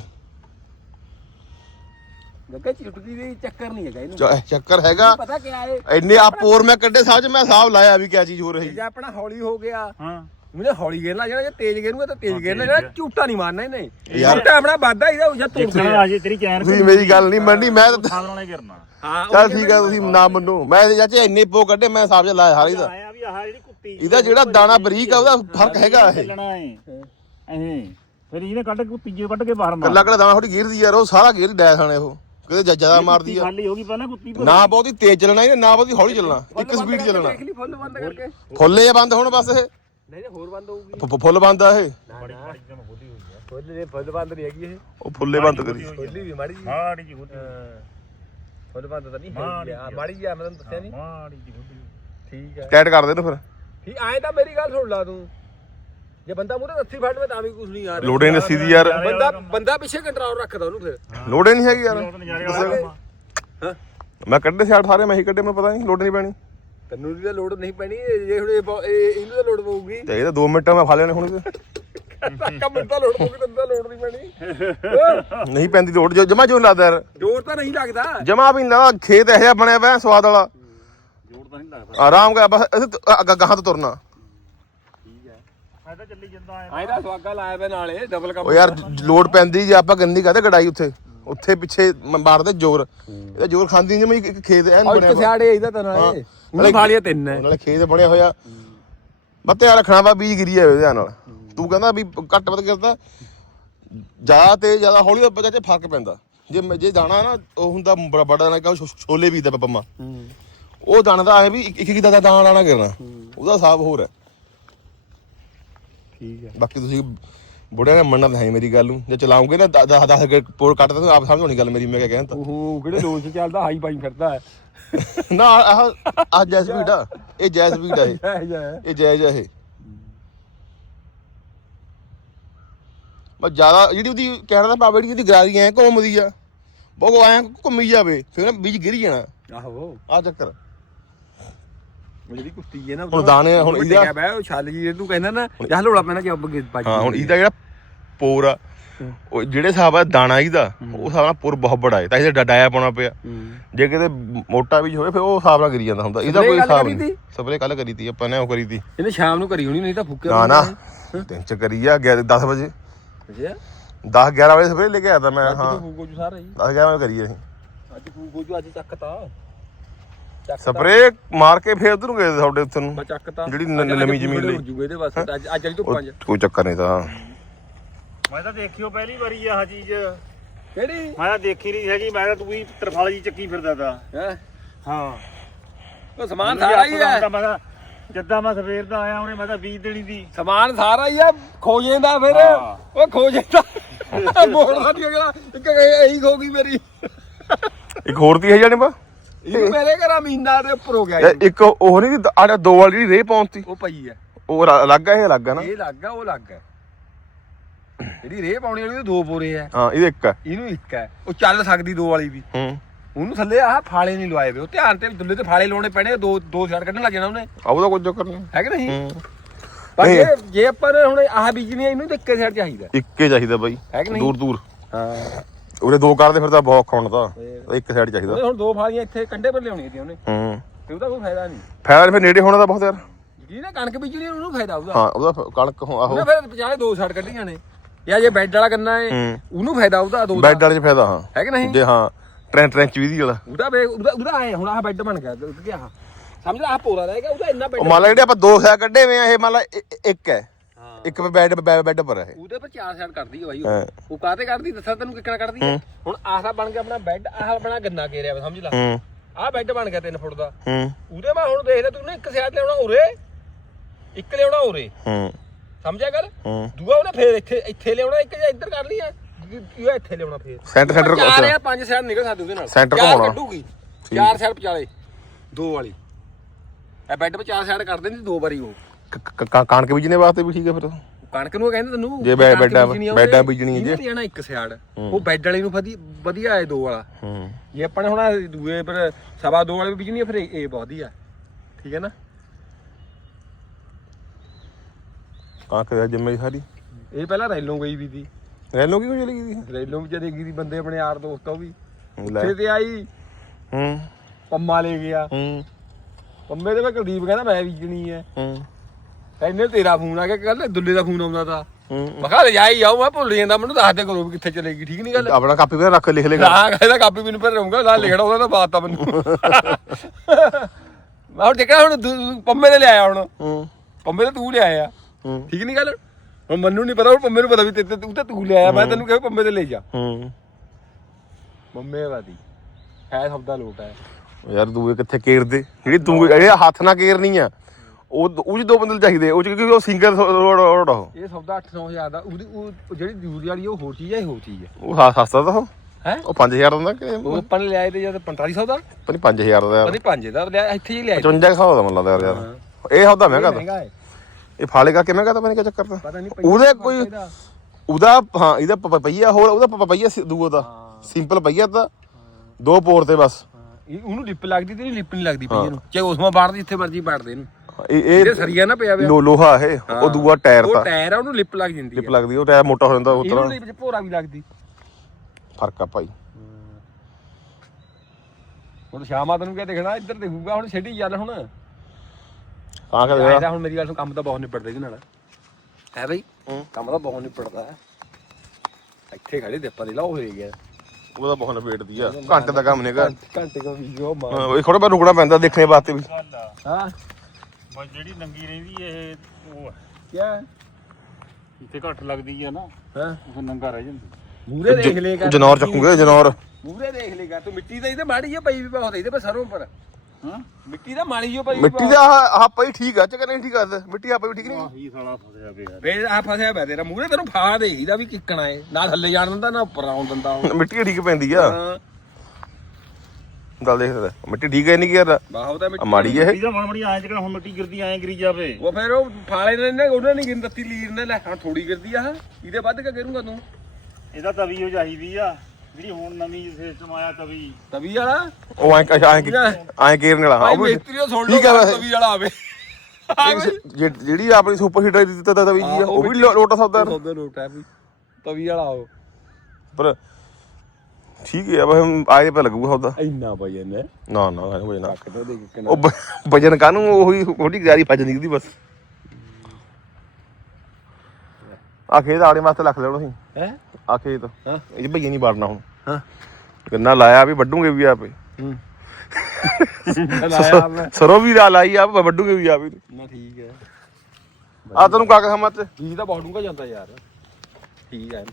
ਗੱਗੇ ਚੁਟਕੀ ਦੀ ਚੱਕਰ ਨਹੀਂ ਹੈਗਾ ਇਹਨੂੰ। ਚੱਕਰ ਹੈਗਾ। ਪਤਾ ਕੀ ਆਏ ਇੰਨੇ ਆ ਪੋਰ ਮੈਂ ਕੱਢੇ ਸਾਹ ਚ ਮੈਂ ਹਿਸਾਬ ਲਾਇਆ ਵੀ ਕਿਆ ਚੀਜ਼ ਹੋ ਰਹੀ। ਜੇ ਆਪਣਾ ਹੌਲੀ ਹੋ ਗਿਆ। ਹਾਂ। ਉਹਨੇ ਹੌਲੀ ਗੇਰਨਾ ਜਿਹੜਾ ਜੇ ਤੇਜ਼ ਗੇਰੂਗਾ ਤਾਂ ਤੇਜ਼ ਗੇਰਨਾ ਜਿਹੜਾ ਝੂਟਾ ਨਹੀਂ ਮਾਰਨਾ ਇਹਨੇ ਯਾਰ- ਝੂਟਾ ਆਪਣਾ ਵਾਦਾ ਇਹਦਾ ਜਾਂ ਦੇਖਣਾ ਆ ਆ ਜੇ ਤੇਰੀ ਚੈਨ ਤੁਸੀਂ ਮੇਰੀ ਗੱਲ ਨਹੀਂ ਮੰਨੀ ਮੈਂ ਤਾਂ ਸਾਹ ਨਾਲੇ ਕਰਨਾ ਹਾਂ ਚੱਲ ਠੀਕ ਆ ਤੁਸੀਂ ਨਾ ਮੰਨੋ। ਮੈਂ ਚਾਚੇ ਇੰਨੇ ਪੋ ਕੱਢੇ ਮੈਂ ਹਿਸਾਬ ਚ ਲਾਇਆ ਸਾਰੀ ਦਾ। ਆਇਆ ਵੀ ਆਹ ਜਿਹੜੀ ਕੁੱਤੀ ਇਹਦਾ ਜਿਹੜਾ ਦਾਣਾ ਬਰੀਕ ਆ ਉਹਦਾ ਫ਼ਰਕ ਹੈਗਾ ਇਹ। ਐਂ ਫਿਰ ਇਹਨੇ ਕੱਢ ਕੇ ਕੁੱਤੀ ਜੇ ਕੱਢ ਕੇ ਬਾਹਰ ਮਾਰ। ਕੱਲਾ ਕੱਲਾ ਦਾਣਾ ਥੋੜੀ ਗੇਰਦੀ ਯਾਰ ਉਹ ਸਾਰਾ ਗੇਰ ਡੈਸ ਆਣੇ ਉਹ। ਕਿਤੇ ਜ- ਜ਼ਿਆਦਾ ਮਾਰਦੀ ਆ। ਖਾਲੀ ਹੋ ਗਈ ਪਹਿਲਾਂ ਕੁੱਤੀ ਨਾ ਬਹੁਤੀ ਤੇਜ਼ ਚੱਲਣਾ ਇਹਨੇ ਨਾ ਬਹੁਤੀ ਹੌਲੀ ਚੱਲਣਾ। ਇੱਕ ਸਪੀਡ ਚੱਲਣਾ। ਦੇਖ ਲਈ ਫੁੱਲ ਬੰਦ ਕਰਕੇ। ਫੁੱਲੇ ਆ ਬੰਦ ਹੁਣ ਬਸ ਇਹ। ਨਹੀਂ ਨਹੀਂ ਹੋਰ ਬੰਦ ਹੋਊਗੀ। ਫੁ- ਫੁੱਲ ਬੰਦ ਆ ਇਹ? ਬੜੀ ਬੜੀ ਜਮ ਖੋਲੀ ਹੋਈ ਆ ਫੁੱਲ ਨੇ ਫੁੱਲ ਬੰਦ ਨਹੀਂ ਹੈਗੀ ਇਹ। ਉਹ ਫੁੱਲੇ ਬੰਦ ਕਰੀ। ਖੋਲੀ ਵੀ ਮਾੜੀ ਜੀ ਮਾੜੀ ਜੀ ਖੋਲੀ ਫੁੱਲ ਬੰਦ ਤਾਂ ਨਹੀਂ ਹੈਗੀ ਆ। ਮਾੜੀ ਜੀ ਆ ਮੈਂ ਤੁਹਾਨੂੰ ਦੱਸਿਆ ਨਹੀਂ ਮਾੜੀ ਜੀ ਖੋਲੀ ਠੀਕ ਹੈ ਟਾਈਟ ਕਰ ਦੇ ਨੂੰ ਫਿਰ। ਠੀਕ ਆਏ ਤਾਂ ਮੇਰੀ ਗੱਲ ਸੁਣ ਲਾ ਤੂੰ। ਜੇ ਬੰਦਾ ਮੂਰੇ ਰੱਸੀ ਫੜ ਮੈਂ ਤਾਂ ਵੀ ਕੁਝ ਨਹੀਂ ਯਾਰ। ਲੋੜੇ ਨਸੀ ਦੀ ਯਾਰ। ਬੰਦਾ ਬੰਦਾ ਪਿੱਛੇ ਕੰਟਰੋਲ ਰੱਖਦਾ ਉਹਨੂੰ ਫਿਰ। ਲੋੜੇ ਨਹੀਂ ਹੈਗੀ ਯਾਰ। ਉਹ ਤਾਂ ਨਜ਼ਾਰੇ ਵਾਲਾ ਕੰਮ ਆ। ਹਾਂ ਮੈਂ ਕੱਢੇ ਸਿਆੜ ਸਾਰੇ ਮੈਂ ਹੀ ਕੱਢੇ ਮੈਨੂੰ ਪਤਾ ਨਹੀਂ ਲੋੜ ਨਹੀਂ ਪੈਣੀ। ਤੈਨੂੰ ਦੀ ਤਾਂ ਲੋੜ ਨਹੀਂ ਪੈਣੀ ਇਹ ਜੇ ਹੁਣ ਇਹ ਬ- ਇਹ- ਇਹਨੂੰ ਤਾਂ ਲੋੜ ਪਊਗੀ। ਤੇ ਇਹ ਤਾਂ 2 ਮਿੰਟਾਂ ਮੈਂ ਫਾ ਲੈਣੇ ਹੁਣ ਕੰਮ ਤਾਂ ਲੋੜ ਪਊਗੀ ਤੈਨੂੰ ਤਾਂ ਲੋੜ ਨਹੀਂ ਪੈਣੀ। ਨਹੀਂ ਪੈਂਦੀ ਲੋੜ ਜੋ ਜਮਾ ਜੋ ਨੀ ਲੱਗਦਾ ਯਾਰ। ਜ਼ੋਰ ਤਾਂ ਨਹੀਂ ਲੱਗਦਾ। ਜਮਾ ਵੀ ਨੀ ਲੱਗਦਾ ਖੇਤ ਇਹੋ ਜਿਹਾ ਬਣਿਆ ਪਿਆ ਸਵਾਦ ਵਾਲਾ। ਜੋੜ ਤਾਂ ਨਹੀਂ ਲੱਗਦਾ। ਆਰਾਮ ਕਰ ਬਸ ਇੱਥੇ ਤ- ਅ- ਗਾਹਾਂ ਤੋਂ ਤੁਰਨਾ। ਮੈਂ ਤਾਂ ਚੱਲੀ ਜਾਂਦਾ ਐ। ਤਾਂ ਸਵਾਗਾ ਲਾਇਆ ਪਿਆ ਨਾਲੇ ਡਬਲ ਕੰਮ ਉਹ ਯਾਰ ਜ- ਲੋੜ ਪੈਂਦੀ ਜੇ ਆਪਾਂ ਗੰਦੀ ਕਰਦੇ ਗੜਾਈ ਉੱਥੇ। ਉੱਥੇ ਪਿੱਛੇ ਮਾਰਦੇ ਜ਼ੋਰ। ਇਹਦਾ ਜ਼ੋਰ ਖਾਂਦੀ ਜਮਾ ਇੱਕ ਖੇਤ ਐਨ ਬਣਿਆ ਇੱਕ ਸਿਆੜੇ ਇਹਦਾ ਤਾਂ ਨਾਲੇ। ਉਹਨੇ ਫਾਲੀਆਂ ਤਿੰਨ ਹੈ ਨਾਲੇ ਖੇਤ ਬਣਿਆ ਹੋਇਆ। ਧਿਆਨ ਰੱਖਣਾ ਵਾ ਬੀਜ ਗਿਰੀ ਜਾਵੇ ਧਿਆਨ ਨਾਲ। ਤੂੰ ਕਹਿੰਦਾ ਵੀ ਘੱਟ ਵੱਧ ਕਰਦਾ ਜ਼ਿਆਦਾ ਤੇ ਜ਼ਿਆਦਾ ਹੌਲੀ ਦਾ ਬੱਚਾ ਚ ਫ਼ਰਕ ਪੈਂਦਾ। ਜੇ ਜੇ ਦਾਣਾ ਨਾ ਉਹ ਹੁੰਦਾ ਬੜਾ ਦਾਣਾ ਕਾ ਛੋਲੇ ਬੀਜਦਾ ਪੰਮਾ। ਉਹ ਦਾਣਾ ਦਾ ਐ ਵੀ ਇੱਕ ਇੱਕ ਦਾ ਦਾਣਾ ਦਾਣਾ ਕਰਨਾ ਉਹਦਾ ਹਿਸਾਬ ਹੋਰ ਹੈ ਠੀਕ ਹੈ ਬਾਕੀ ਤੁਸੀਂ ਬੁੜਿਆਂ ਨੇ ਮੰਨਣਾ ਤਾਂ ਹੈ ਮੇਰੀ ਗੱਲ ਨੂੰ। ਜੇ ਚਲਾਉਂਗੇ ਨਾ 10 10 ਪੋਰ ਕੱਟ ਤਾਂ ਆਪ ਸਮਝ ਹੋਣੀ ਗੱਲ ਮੇਰੀ ਮੈਂ ਕਿਹਾ ਕਹਿੰਦਾ ਉਹ ਕਿਹੜੇ ਲੋਚ ਚੱਲਦਾ ਹਾਈ ਪਾਈ ਫਿਰਦਾ ਹੈ। ਨਾ ਆਹ ਆ ਜੈ ਸਪੀਡ ਆ। ਇਹ ਜੈ ਸਪੀਡ ਆ ਇਹ। ਹੈ ਜਾ। ਇਹ ਬਸ ਜ਼ਿਆਦਾ ਜਿਹੜੀ ਉਹਦੀ ਕਹਿਣ ਦਾ ਭਾਵ ਜਿਹੜੀ ਉਹਦੀ ਗਰਾਰੀ ਐ ਘੁੰਮਦੀ ਆ ਬਹੁਤ ਐ ਘੁੰਮੀ ਜਾਵੇ ਫਿਰ ਬੀਜ ਗਿਰ ਜਾਣਾ। ਆਹੋ। ਆ ਚੱਕਰ। ਉਹ ਜਿਹੜੀ ਕੁੱਤੀ ਹੈ ਨਾ ਹੁਣ ਦਾਣੇ ਹੁਣ ਇਹਦਾ- ਇਹਦਾ ਬੈ ਉਹ ਛੱਲ ਜੀ ਤੂੰ ਕਹਿੰਦਾ ਨਾ ਜਾਂ ਲੋੜਾ ਪੈਣਾ ਕਿ ਅੱਬ ਗਿਰ ਪਾ ਹਾਂ ਹੁਣ ਇਹਦਾ ਜਿਹੜਾ ਪੋਰ ਆ ਉਹ ਜਿਹੜੇ ਹਿਸਾਬ ਆ ਦਾਣਾ ਇਹਦਾ ਉਹ ਹਿਸਾਬ ਨਾਲ ਪੁਰ ਬਹੁਤ ਬੜਾ ਹੈ ਤਾਂ ਇਹਦੇ ਡਾਇਆ ਪਾਉਣਾ ਪਿਆ। ਜੇ ਕਿਤੇ ਮੋਟਾ ਵੀ ਹੋਵੇ ਫਿਰ ਉਹ ਹਿਸਾਬ ਨਾਲ ਗਿਰੀ ਜਾਂਦਾ ਹੁੰਦਾ ਇਹਦਾ ਕੋਈ ਹਿਸਾਬ ਨਹੀਂ। ਸਪਰੇ ਕੱਲ ਕਰੀ ਤੀ ਆਪਾਂ ਨੇ ਉਹ ਕਰੀ ਤੀ। ਇਹਨੇ ਸ਼ਾਮ ਨੂੰ ਕਰੀ ਹੋਣੀ ਨਹੀਂ ਤਾਂ ਫੁੱਕਿਆ ਨਾ ਨਾ। ਦਿਨ ਚ ਕਰੀ ਆ 10 ਵਜੇ। ਅੱਛਾ। 10 11 ਵਜੇ ਸਪਰੇ ਲੈ ਕੇ ਆਇਆ ਤਾਂ ਮੈਂ ਹਾਂ। ਫੂਕੋ ਜੂ ਸਾਰਾ ਹੀ। 10 11 ਵਜੇ ਕਰੀ ਅਸੀਂ। ਅੱਜ ਫੂਕੋ ਜੂ ਅੱਜ ਚੱਕਤਾ ਸਪਰੇ ਮਾਰ ਕੇ ਫੇਰ ਉਧਰ ਨੂੰ ਗਏ ਤੁਹਾਡੇ ਉੱਥੇ ਨੂੰ? ਮੈਂ ਚੱਕਤਾ। ਜਿਹੜੀ ਨ- ਨਵੀਂ ਜ਼ਮੀਨ ਲਈ। ਹੋ ਜੂਗੇ ਇਹਦੇ ਵਾਸਤੇ। ਤਾਂ ਅੱਜ ਅੱਜ ਵਾਲੀ ਧੁੱਪਾਂ 'ਚ ਕੋਈ ਚੱਕਰ ਨਹੀਂ ਤਾਂ। ਮੈਂ ਤਾਂ ਦੇਖਿਓ ਪਹਿਲੀ ਵਾਰੀ ਆਹ ਚੀਜ਼। ਕਿਹੜੀ? ਮੈਂ ਤਾਂ ਦੇਖੀ ਨਹੀਂ ਹੈਗੀ ਮੈਂ ਤਾਂ ਤੂੰ ਹੀ ਤਰਫਾਲ ਜੀ ਚੱਕੀ ਫਿਰਦਾ ਤਾ। ਹੈ? ਹਾਂ। ਉਹ ਸਮਾਨ ਸਾਰਾ ਹੀ ਹੈ। ਮੈਂ ਤਾਂ ਜਦਾਂ ਮੈਂ ਸਵੇਰ ਦਾ ਆਇਆ ਉਹਨੇ ਮੈਂ ਤਾਂ 20 ਦੇਣੀ ਦੀ ਸਮਾਨ ਸਾਰਾ ਹੀ ਆ ਖੋ ਜਾਂਦਾ ਫਿਰ। ਹਾਂ। ਉਹ ਖੋ ਜਾਂਦਾ ਮੋੜਦਾ ਨਹੀਂ ਅਗਲਾ। ਇੱਕ ਇਹੀ ਖੋ ਗਈ ਮੇਰੀ। ਇੱਕ ਹੋਰ ਤੀ ਹੈ ਜਾਣੇ ਬਾ? ਇਹ ਮੇਰੇ ਘਰ ਮਹੀਨਾ ਦੇ ਉੱਪਰ ਹੋ ਗਿਆ ਯਾਰ ਇੱਕ ਉਹ ਨਹੀਂ ਆੜਾ ਦੋ ਵਾਲੀ ਜਿਹੜੀ ਰੇ ਪਹੁੰਚਤੀ ਉਹ ਪਈ ਹੈ। ਉਹ ਰ- ਅਲੱਗ ਆ ਇਹ ਅਲੱਗ ਆ ਨਾ। ਇਹ ਲੱਗ ਗਿਆ ਉਹ ਲੱਗ ਹੈ ਜਿਹੜੀ ਰੇਹ ਪਾਉਣੀ ਵਾਲੀ ਉਹ ਦੋ ਬੋਰੇ ਆ। ਹਾਂ ਇਹ ਇੱਕ ਆ। ਇਹਨੂੰ ਇੱਕ ਹੈ ਉਹ ਚੱਲ ਸਕਦੀ ਦੋ ਵਾਲੀ ਵੀ। ਹੂੰ। ਉਹਨੂੰ ਥੱਲੇ ਆਹ ਫਾਲੇ ਨਹੀਂ ਲਵਾਏ ਵੇ। ਉਹ ਧਿਆਨ ਤੇ ਦੁੱਲੇ ਤੇ ਫਾਲੇ ਲਾਉਣੇ ਪੈਣੇ ਦੋ ਦੋ ਛੜ ਕੱਢਣ ਲੱਗ ਜਾਣਾ ਉਹਨੇ। ਆ ਉਹਦਾ ਕੋਈ ਚੱਕਰ ਨਹੀਂ। ਹੈ ਕਿ ਨਹੀਂ? ਹੂੰ। ਪਰ ਨਹੀਂ। ਜੇ ਜੇ ਆਪਾਂ ਨੇ ਹੁਣ ਆਹ ਬੀਜਣੀ ਆ, ਇਹਨੂੰ ਤਾਂ ਇੱਕੇ ਸਾਈਡ ਚਾਹੀਦਾ। ਇੱਕੇ ਚਾਹੀਦਾ ਬਾਈ। ਹੈ ਕਿ ਨਹੀਂ? ਦੂਰ ਦੂਰ। ਹਾਂ। ਉਹਦੇ ਦੋ ਕਰਦੇ ਫਿਰ ਤਾਂ ਬਹੁਤ ਖਾਣ ਦਾ ਇੱਕ ਸਾਈਡ ਚਾਹੀਦਾ। ਹੁਣ ਦੋ ਫਾਲੀਆਂ ਇੱਥੇ ਕੰਡੇ ਪਰ ਲਿਆਉਣੀਆਂ ਸੀ ਉਹਨੇ। ਹੂੰ। ਤੇ ਉਹਦਾ ਕੋਈ ਫਾਇਦਾ ਨਹੀਂ। ਫਾਇਦਾ ਫਿਰ ਨੇੜੇ ਹੋਣਾ ਦਾ ਬਹੁਤ ਯਾਰ। ਜਿਹਨੇ ਕਣਕ ਬੀਜਣੀ ਉਹਨੂੰ ਫਾਇਦਾ ਉਹਦਾ ਹਾਂ ਉਹਦਾ ਕਣਕ ਆਹੋ। ਉਹਨੇ ਫਿਰ ਵਿਚਾਲੇ ਦੋ ਛੜ ਕੱਢੀਆਂ ਨੇ। ਜਾਂ ਜੇ ਬੈੱਡ ਵਾਲਾ ਹੈ ਹੂੰ। ਉਹਨੂੰ ਫਾਇਦਾ ਉਹਦਾ ਦੋ ਬੈੱਡ ਵਾਲੇ ਚ ਫਾਇਦਾ ਹਾਂ। ਹੈ ਕਿ ਨਹੀਂ? ਜੇ ਹਾਂ। ਟ੍ਰੈਂਚ ਟ੍ਰੈਂਚ ਵੀ ਦੀ ਵਾਲਾ। ਉਹਦਾ ਵੇ ਉਹਦਾ ਉਹਦਾ ਆਏ ਹੁਣ ਆਹ ਬੈੱਡ ਬਣ ਗਿਆ ਕਿ ਆਹ। ਸਮਝ ਆਹ ਪੋਰਾ ਰਹਿ ਗਿਆ ਉਹਦਾ ਇੰਨਾ ਬੈੱਡ ਮੰਨ ਲਾ ਜਿਹੜੇ ਆਪਾਂ ਦੋ ਸਾਈਡ ਕੱਢੇ ਹੋਏ ਆ ਇਹ ਮੰਨ ਲਾ ਇੱਕ ਹਾਂ। ਇੱਕ ਬੈੱਡ ਬੈੱਡ ਪਰ ਹੈ ਇਹ। ਉਹਦੇ ਪਰ ਚਾਰ ਸਾਈਡ ਕਰਦੀ ਹੈ ਬਾਈ ਹਾਂ। ਉਹ ਉਹ ਕਾਹਤੇ ਕਰਦੀ? ਦੱਸਾਂ ਤੈਨੂੰ ਕਿੱਕਣਾ ਕਰਦੀ ਹੈ। ਹੁਣ ਆਹ ਬਣ ਗਿਆ ਆਪਣਾ ਬੈੱਡ ਆਹ ਆਪਣਾ ਗੰਨਾ ਘੇਰਿਆ ਵਾ ਸਮਝ ਲੈ। ਹੂੰ। ਆਹ ਬੈੱਡ ਬਣ ਗਿਆ 3 ਫੁੱਟ ਦਾ। ਹੂੰ। ਉਹਦੇ ਮੈਂ ਹੁਣ ਦੇਖ ਲੈ ਤੂੰ ਨੇ ਇੱਕ ਸਾਈਡ ਲਿਆਉਣਾ ਉਰੇ ਇੱਕ ਲਿਆਉਣਾ ਉਰੇ। ਹੂੰ। ਸਮਝਿਆ ਗੱਲ? ਹੂੰ। ਦੂਆ ਉਹਨੇ ਫੇਰ ਇੱਥੇ ਇੱਥੇ ਲਿਆਉਣਾ ਇੱਕ ਜਾਂ ਇੱਧਰ ਕਰ ਲਈ ਆ। ਕੀ ਇੱਥੇ ਲਿਆਉਣਾ ਫੇਰ। ਸੈਂਟਰ ਸੈਂਟਰ ਚਾਰ ਜਾਂ ਪੰਜ ਸਾਈਡ ਨਿਕਲ ਸਕਦੇ ਉਹਦੇ ਨਾਲ। Center ਚਾਰ ਘੁਮਾਉਣਾ। ਕੱਢੂਗੀ। ਚਾਰ ਸਾਈਡ ਪਚਾਲੇ ਦੋ ਵਾਲੀ। ਇਹ ਬੈੱਡ 'ਤੇ ਚਾਰ ਸਾਈਡ ਕਰ ਦਿੰਦੀ ਦੋ ਵਾਰੀ ਉਹ। ਕਣਕ ਬੀਜਣੇ ਵਾਸਤੇ ਵੀ ਠੀਕ ਹੈ ਫਿਰ ਕਣਕ ਨੂੰ ਕਹਿੰਦੇ ਤੈਨੂੰ ਜੇ ਬੈ- ਕਣਕ ਬੈੱਡਾਂ- ਬੀਜਣੀ ਆ ਬੈੱਡਾਂ ਉਹਨੇ, ਬੀਜਣੀ ਜੇ। ਇਹਨੇ ਲਿਆਉਣਾ ਇੱਕ ਸਾਈਡ ਉਹ ਬੈੱਡ ਵਾਲੀ ਨੂੰ ਵਧੀ- ਵਧੀਆ ਹੈ ਦੋ ਵਾਲਾ। ਹੂੰ। ਜੇ ਆਪਾਂ ਨੇ ਹੁਣ ਦੂਏ ਪਰ ਸਵਾ ਦੋ ਵਾਲੇ ਵੀ ਬੀਜਣੀ ਆ ਫਿਰ ਇਹ ਇਹ ਵਧੀਆ ਠੀਕ ਹੈ ਨਾ? ਕਣਕ ਦਾ ਜਿੰਮੇ ਸਾਰੀ। ਇਹ ਪਹਿਲਾਂ ਰੈਲੋਂ ਗਈ ਵੀ ਸੀ ਰੈਲੋ ਕਿਉਂ ਚਲੀ ਗਈ ਸੀ? ਰੈਲੋਂ ਵੀ ਜਦੇ ਗਈ ਸੀ ਬੰਦੇ ਆਪਣੇ ਯਾਰ ਦੋਸਤ ਉਹ ਵੀ। ਲੈ। ਉੱਥੇ ਤੇ ਆਈ। ਹੂੰ। ਪੰਮਾ ਲੈ ਗਿਆ। ਹੂੰ। ਪੰਮੇ ਦੇ ਮੈਂ ਕੁਲਦੀਪ ਕਹਿੰਦਾ ਮੈਂ ਬੀਜਣੀ ਹੈ ਹੂੰ। ਕਹਿੰਦੇ ਤੇਰਾ ਫੋਨ ਆ ਗਿਆ ਕੱਲ ਦੁੱਲੇ ਦਾ ਫੋਨ ਆਉਂਦਾ ਤਾ। ਹੂੰ ਮੈਂ ਕਿਹਾ ਲੈ ਜਾਈ ਜਾਓ ਮੈਂ ਭੁੱਲ ਜਾਂਦਾ ਮੈਨੂੰ ਦੱਸ ਦੇ ਕਰੋ ਵੀ ਕਿੱਥੇ ਚਲੇਗੀ ਠੀਕ ਨਹੀਂ ਗੱਲ? ਆਪਣਾ ਕਾਪੀ ਤੇ ਰੱਖ ਲਿਖ ਲੇਗਾ ਨਾ ਕਹਿੰਦਾ ਕਾਪੀ ਮੈਨੂੰ ਪਰ ਰਹੂੰਗਾ ਨਾ ਲਿਖਣਾ ਉਹਦਾ ਤਾਂ ਬਾਤ ਤਾਂ ਮੈਨੂੰ। ਮੈਂ ਹੁਣ ਦੇਖਿਆ ਹੁਣ ਪੰਮੇ ਦੇ ਲਿਆਇਆ ਹੁਣ। ਹੂੰ। ਪੰਮੇ ਤੇ ਤੂੰ ਲਿਆਇਆ। ਹੂੰ। ਠੀਕ ਨਹੀਂ ਗੱਲ? ਹੁਣ ਮੈਨੂੰ ਨਹੀਂ ਪਤਾ ਹੁਣ ਪੰਮੇ ਨੂੰ ਪਤਾ ਵੀ ਤੇ ਤੇ ਤੂੰ ਤਾਂ ਲਿਆਇਆ ਮੈਂ ਤੈਨੂੰ ਕਿਹਾ ਪੰਮੇ ਤੇ ਲੈ ਜਾ। ਹੂੰ। ਮੰਮੇ ਵਾਦੀ ਹੈ ਸਭ ਦਾ ਲੋਟ ਹੈ। ਯਾਰ ਦੂਏ ਕਿੱਥੇ ਕੇਰਦੇ? ਜਿਹੜੀ ਤੂੰ ਇਹ ਹੱਥ ਨਾਲ ਕੇਰਨੀ ਆ। ਉਹ ਉਹ 'ਚ ਦੋ ਬੰਦੇ ਚਾਹੀਦੇ ਉਹ ਚ ਕਿਉਂਕਿ ਉਹ ਸਿੰਗਲ ਰੋਡ ਰੋਡ ਉਹ। ਇਹ ਸਭ ਦਾ 8-9000 ਦਾ ਉਹਦੀ ਉਹ ਜਿਹੜੀ ਦੂਰੀ ਵਾਲੀ ਉਹ ਹੋਰ ਚੀਜ਼ ਹੈ ਇਹ ਹੋਰ ਚੀਜ਼ ਹੈ ਉਹ ਹਾ- ਸਸਤਾ ਤਾਂ ਉਹ। ਹੈ? ਉਹ 5000 ਦਿੰਦਾ ਕਿ ਉਹ ਆਪਾਂ ਨੇ ਲਿਆਏ ਤੇ ਜਦ 4500 ਦਾ? ਪਤਾ ਨਹੀਂ 5000 ਦਾ ਪਤਾ ਨਹੀਂ 5 ਦਾ ਲਿਆ ਇੱਥੇ ਹੀ ਲਿਆਏ। 55 ਸੌ ਦਾ ਮੈਨੂੰ ਲੱਗਦਾ ਯਾਰ ਇਹ ਹੌਦਾ ਮਹਿੰਗਾ ਤਾਂ ਮਹਿੰਗਾ ਹੈ। ਇਹ ਫਾਲੇ ਕਾ ਕਿਵੇਂ ਕਹਤਾ ਪਤਾ ਨਹੀਂ ਕੀ ਚੱਕਰ ਤਾਂ ਪਤਾ ਨਹੀਂ ਉਹਦੇ ਕੋਈ ਉਹਦਾ ਹਾਂ ਇਹਦਾ ਪ- ਪਪਈਆ ਹੋਰ ਉਹਦਾ ਪ- ਪਪਈਆ ਸੀ ਦੂਆ ਦਾ। ਸਿੰਪਲ ਪਈਆ ਤਾਂ ਦੋ ਪੋਰ ਤੇ ਬਸ। ਉਹਨੂੰ ਲਿਪ ਲੱਗਦੀ ਤੇ ਨਹੀਂ ਲਿਪ ਨਹੀਂ ਲੱਗਦੀ ਪਈ ਇਹਨੂੰ ਚਾਹੇ ਉਸਮਾ ਬਾੜਦੀ ਇੱਥੇ ਮਰਜ਼ੀ ਬਾੜਦੇ ਇਹਨੂੰ। ਇਹ ਇਹ ਸਰੀਆ ਨਾ ਪਿਆ ਲੋ ਲੋਹਾ ਇਹ ਉਹ ਦੂਆ ਟਾਇਰ ਉਹ ਤਾਂ। ਟਾਇਰ ਆ ਉਹਨੂੰ ਲਿਪ ਲੱਗ ਜਾਂਦੀ ਲਿਪ ਲੱਗਦੀ ਉਹ ਟਾਇਰ ਮੋਟਾ ਹੋ ਜਾਂਦਾ ਉਹ ਇਹਨੂੰ ਤਰ੍ਹਾਂ ਲਿਪ ਚ ਭੋਰਾ ਵੀ ਲੱਗਦੀ। ਫ਼ਰਕ ਆ ਭਾਈ। ਹੁਣ ਸ਼ਾਮਾਂ ਤੈਨੂੰ ਕਿਆ ਦੇਖਣਾ ਇੱਧਰ ਦੇਖੂਗਾ ਹੁਣ ਛੇੜੀ ਚੱਲ ਹੁਣ। ਹਾਂ ਕਹਦੇ ਆਇਦਾ ਹੁਣ ਮੇਰੀ ਗੱਲ ਸੁਣ ਕੰਮ ਤਾਂ ਬਹੁਤ ਨਿਪੜਦਾ ਇਹਦੇ ਨਾਲ। ਹੈ ਬਈ। ਕੰਮ ਤਾਂ ਬਹੁਤ ਨਿਪੜਦਾ ਹੈ। ਇੱਥੇ ਖੜੇ ਦੇ ਆਪਾਂ ਦੇ ਲਾ ਉਹ ਹੋ ਗਿਆ ਉਹਦਾ ਬਹੁਤ ਨਵੇੜਦੀ ਆ। ਘੰਟੇ ਦਾ ਕੰਮ ਨਹੀਂਗਾ ਘੰਟੇ ਕੋ ਵੀਡੀਓ ਮਾਰ ਹਾਂ ਇਹ ਥੋੜਾ ਬਾ ਰੁਕਣਾ ਪੈਂਦਾ ਦੇਖਣੇ ਵਾਸਤੇ ਵੀ। ਆ ਹਾਂ। ਬਸ ਜਿਹੜੀ ਨੰਗੀ ਰਹਿੰਦੀ ਇਹ ਉਹ। ਕਿਆ? ਇੱਥੇ ਘੱਟ ਲੱਗਦੀ ਆ ਨਾ ਹਾਂ? ਉਹ ਨੰਗਾ ਰਹਿ ਜਾਂਦਾ। ਮੂਰੇ ਦੇਖ ਲੇਗਾ ਜਨੌਰ ਚੱਕੂਗੇ ਜਨੌਰ? ਮੂਰੇ ਦੇਖ ਲੇਗਾ ਤੂੰ ਮਿੱਟੀ ਦਾ ਹੀ ਤੇ ਮਾੜੀ ਆ ਪਈ ਵੀ ਬਹੁਤ ਇਹਦੇ ਪਰ ਸਰੋਂ ਪਰ ਹਾਂ? ਮਿੱਟੀ ਦਾ ਮਾੜੀ ਜੋ ਪਈ ਵੀ ਮਿੱਟੀ ਦਾ ਆਹ ਆਹ ਪਈ ਠੀਕ ਆ ਚੱਕਰ ਨਹੀਂ ਠੀਕ ਆ ਮਿੱਟੀ ਆਪੇ ਵੀ ਠੀਕ ਨਹੀਂ। ਆਹੀ ਸਾਲਾ ਫਸਿਆ ਪਿਆ ਵੇ ਆ ਫਸਿਆ ਪਿਆ ਤੇਰਾ। ਮੂਰੇ ਤੈਨੂੰ ਫਾ ਦੇਖੀਦਾ ਵੀ ਕਿੱਕਣਾ ਏ। ਨਾ ਥੱਲੇ ਜਾਣ ਦਿੰਦਾ ਨਾ ਉੱਪਰ ਆਉਣ ਦਿੰਦਾ ਉਹ। ਮਿੱਟੀ ਠੀਕ ਪੈਂਦੀ ਆ। ਹਾਂ। ਗੱਲ ਦੇਖ ਲੈ ਮਿੱਟੀ ਠੀਕ ਹੈ ਨਹੀਂ ਕਿ ਯਾਰ? ਬਾਹੋ ਤਾਂ ਆ ਮਿੱਟੀ ਮਾੜੀ ਹੈ। ਇਹ ਇਹਦਾ ਮਨ ਮੜੀ ਐਂ ਜਿਹੜਾ ਹੁਣ ਮਿੱਟੀ ਗਿਰਦੀ ਐਂ ਗਿਰੀ ਜਾਵੇ। ਉਹ ਫਿਰ ਉਹ ਫਾਲੇ ਨੇ ਨੇ ਉਹਨਾਂ ਨੇ ਗਿਣ ਦਿੱਤੀ ਲੀਰ ਨੇ ਲੈ ਹਾਂ ਥੋੜੀ ਗਿਰਦੀ ਆ ਇਹਦੇ ਵੱਧ ਕੇ ਗਿਰੂਗਾ ਤੂੰ। ਇਹਦਾ ਤਵੀ ਉਹ ਚਾਹੀਦੀ ਆ ਜਿਹੜੀ ਹੁਣ ਨਵੀਂ ਸਿਸਟਮ ਆਇਆ ਤਵੀ। ਤਵੀ ਵਾਲਾ? ਉਹ ਐਂ ਐਂ ਐਂ ਕੇਰਨ ਵਾਲਾ ਹਾਂ ਭਾਈ ਉਹ ਵੀ ਮਿਸਤਰੀ ਉਹ ਸੁਣ ਲਓ ਠੀਕ ਆ ਵੈਸੇ। ਤਵੀ ਵਾਲਾ ਆਵੇ। ਜਿਹੜੀ ਆਪਣੀ ਸੁਪਰ ਹੀਟਰ ਦੀ ਦਿੱਤਾ ਤਾਂ ਵੀ ਜੀ ਆ? ਉਹ ਵੀ ਲੋ- ਲੋਟਾ ਸੌਦਾ ਸੌਦਾ ਲੋਟ ਹੈ ਵੀ। ਤਵੀ ਵਾਲਾ ਆਓ ਪਰ ਠੀਕ ਹੈ ਬਸ ਆਏ ਪੇ ਲੱਗੂਗਾ ਸੌਦਾ। ਇੰਨਾ ਪਈ ਇਹਨੇ ਨਾ ਨਾ ਐਂ ਹੋ ਜਾਣਾ ਰੱਖ ਦੋ ਕਿੰਨਾ। ਉਹ ਵਜਨ ਕਾਨੂੰ ਉਹੀ ਉਹਦੀ ਗਾਰੀ ਭੱਜ ਨਿਕਦੀ ਬਸ। ਆ ਖੇਤ ਆੜੇ ਵਾਸਤੇ ਲੱਖ ਲੈਣਾ ਸੀ ਹੈ? ਆ ਖੇਤ। ਹਾਂ। ਇਹ 'ਚ ਭਈਏ ਨਹੀਂ ਵੜਨਾ ਹੁਣ। ਹਾਂ। ਗੰਨਾ ਲਾਇਆ ਵੀ ਵੱਡੂਗੇ ਵੀ ਆਪੇ। ਹੂੰ। ਲਾਇਆ ਮੈਂ ਸਰੋਂ ਵੀ ਲਾ ਲਾਈ ਆ ਵੱਡੂਗੇ ਵੀ ਆਪੇ। ਨਾ ਠੀਕ ਹੈ। ਆ ਤੈਨੂੰ ਕਾਕਾ ਸਮਝ ਤੇ। ਬੀਜ ਤਾਂ ਬਹੁਤ ਡੂੰਗਾ ਜਾਂਦਾ ਯਾਰ। ਠੀਕ ਹੈ।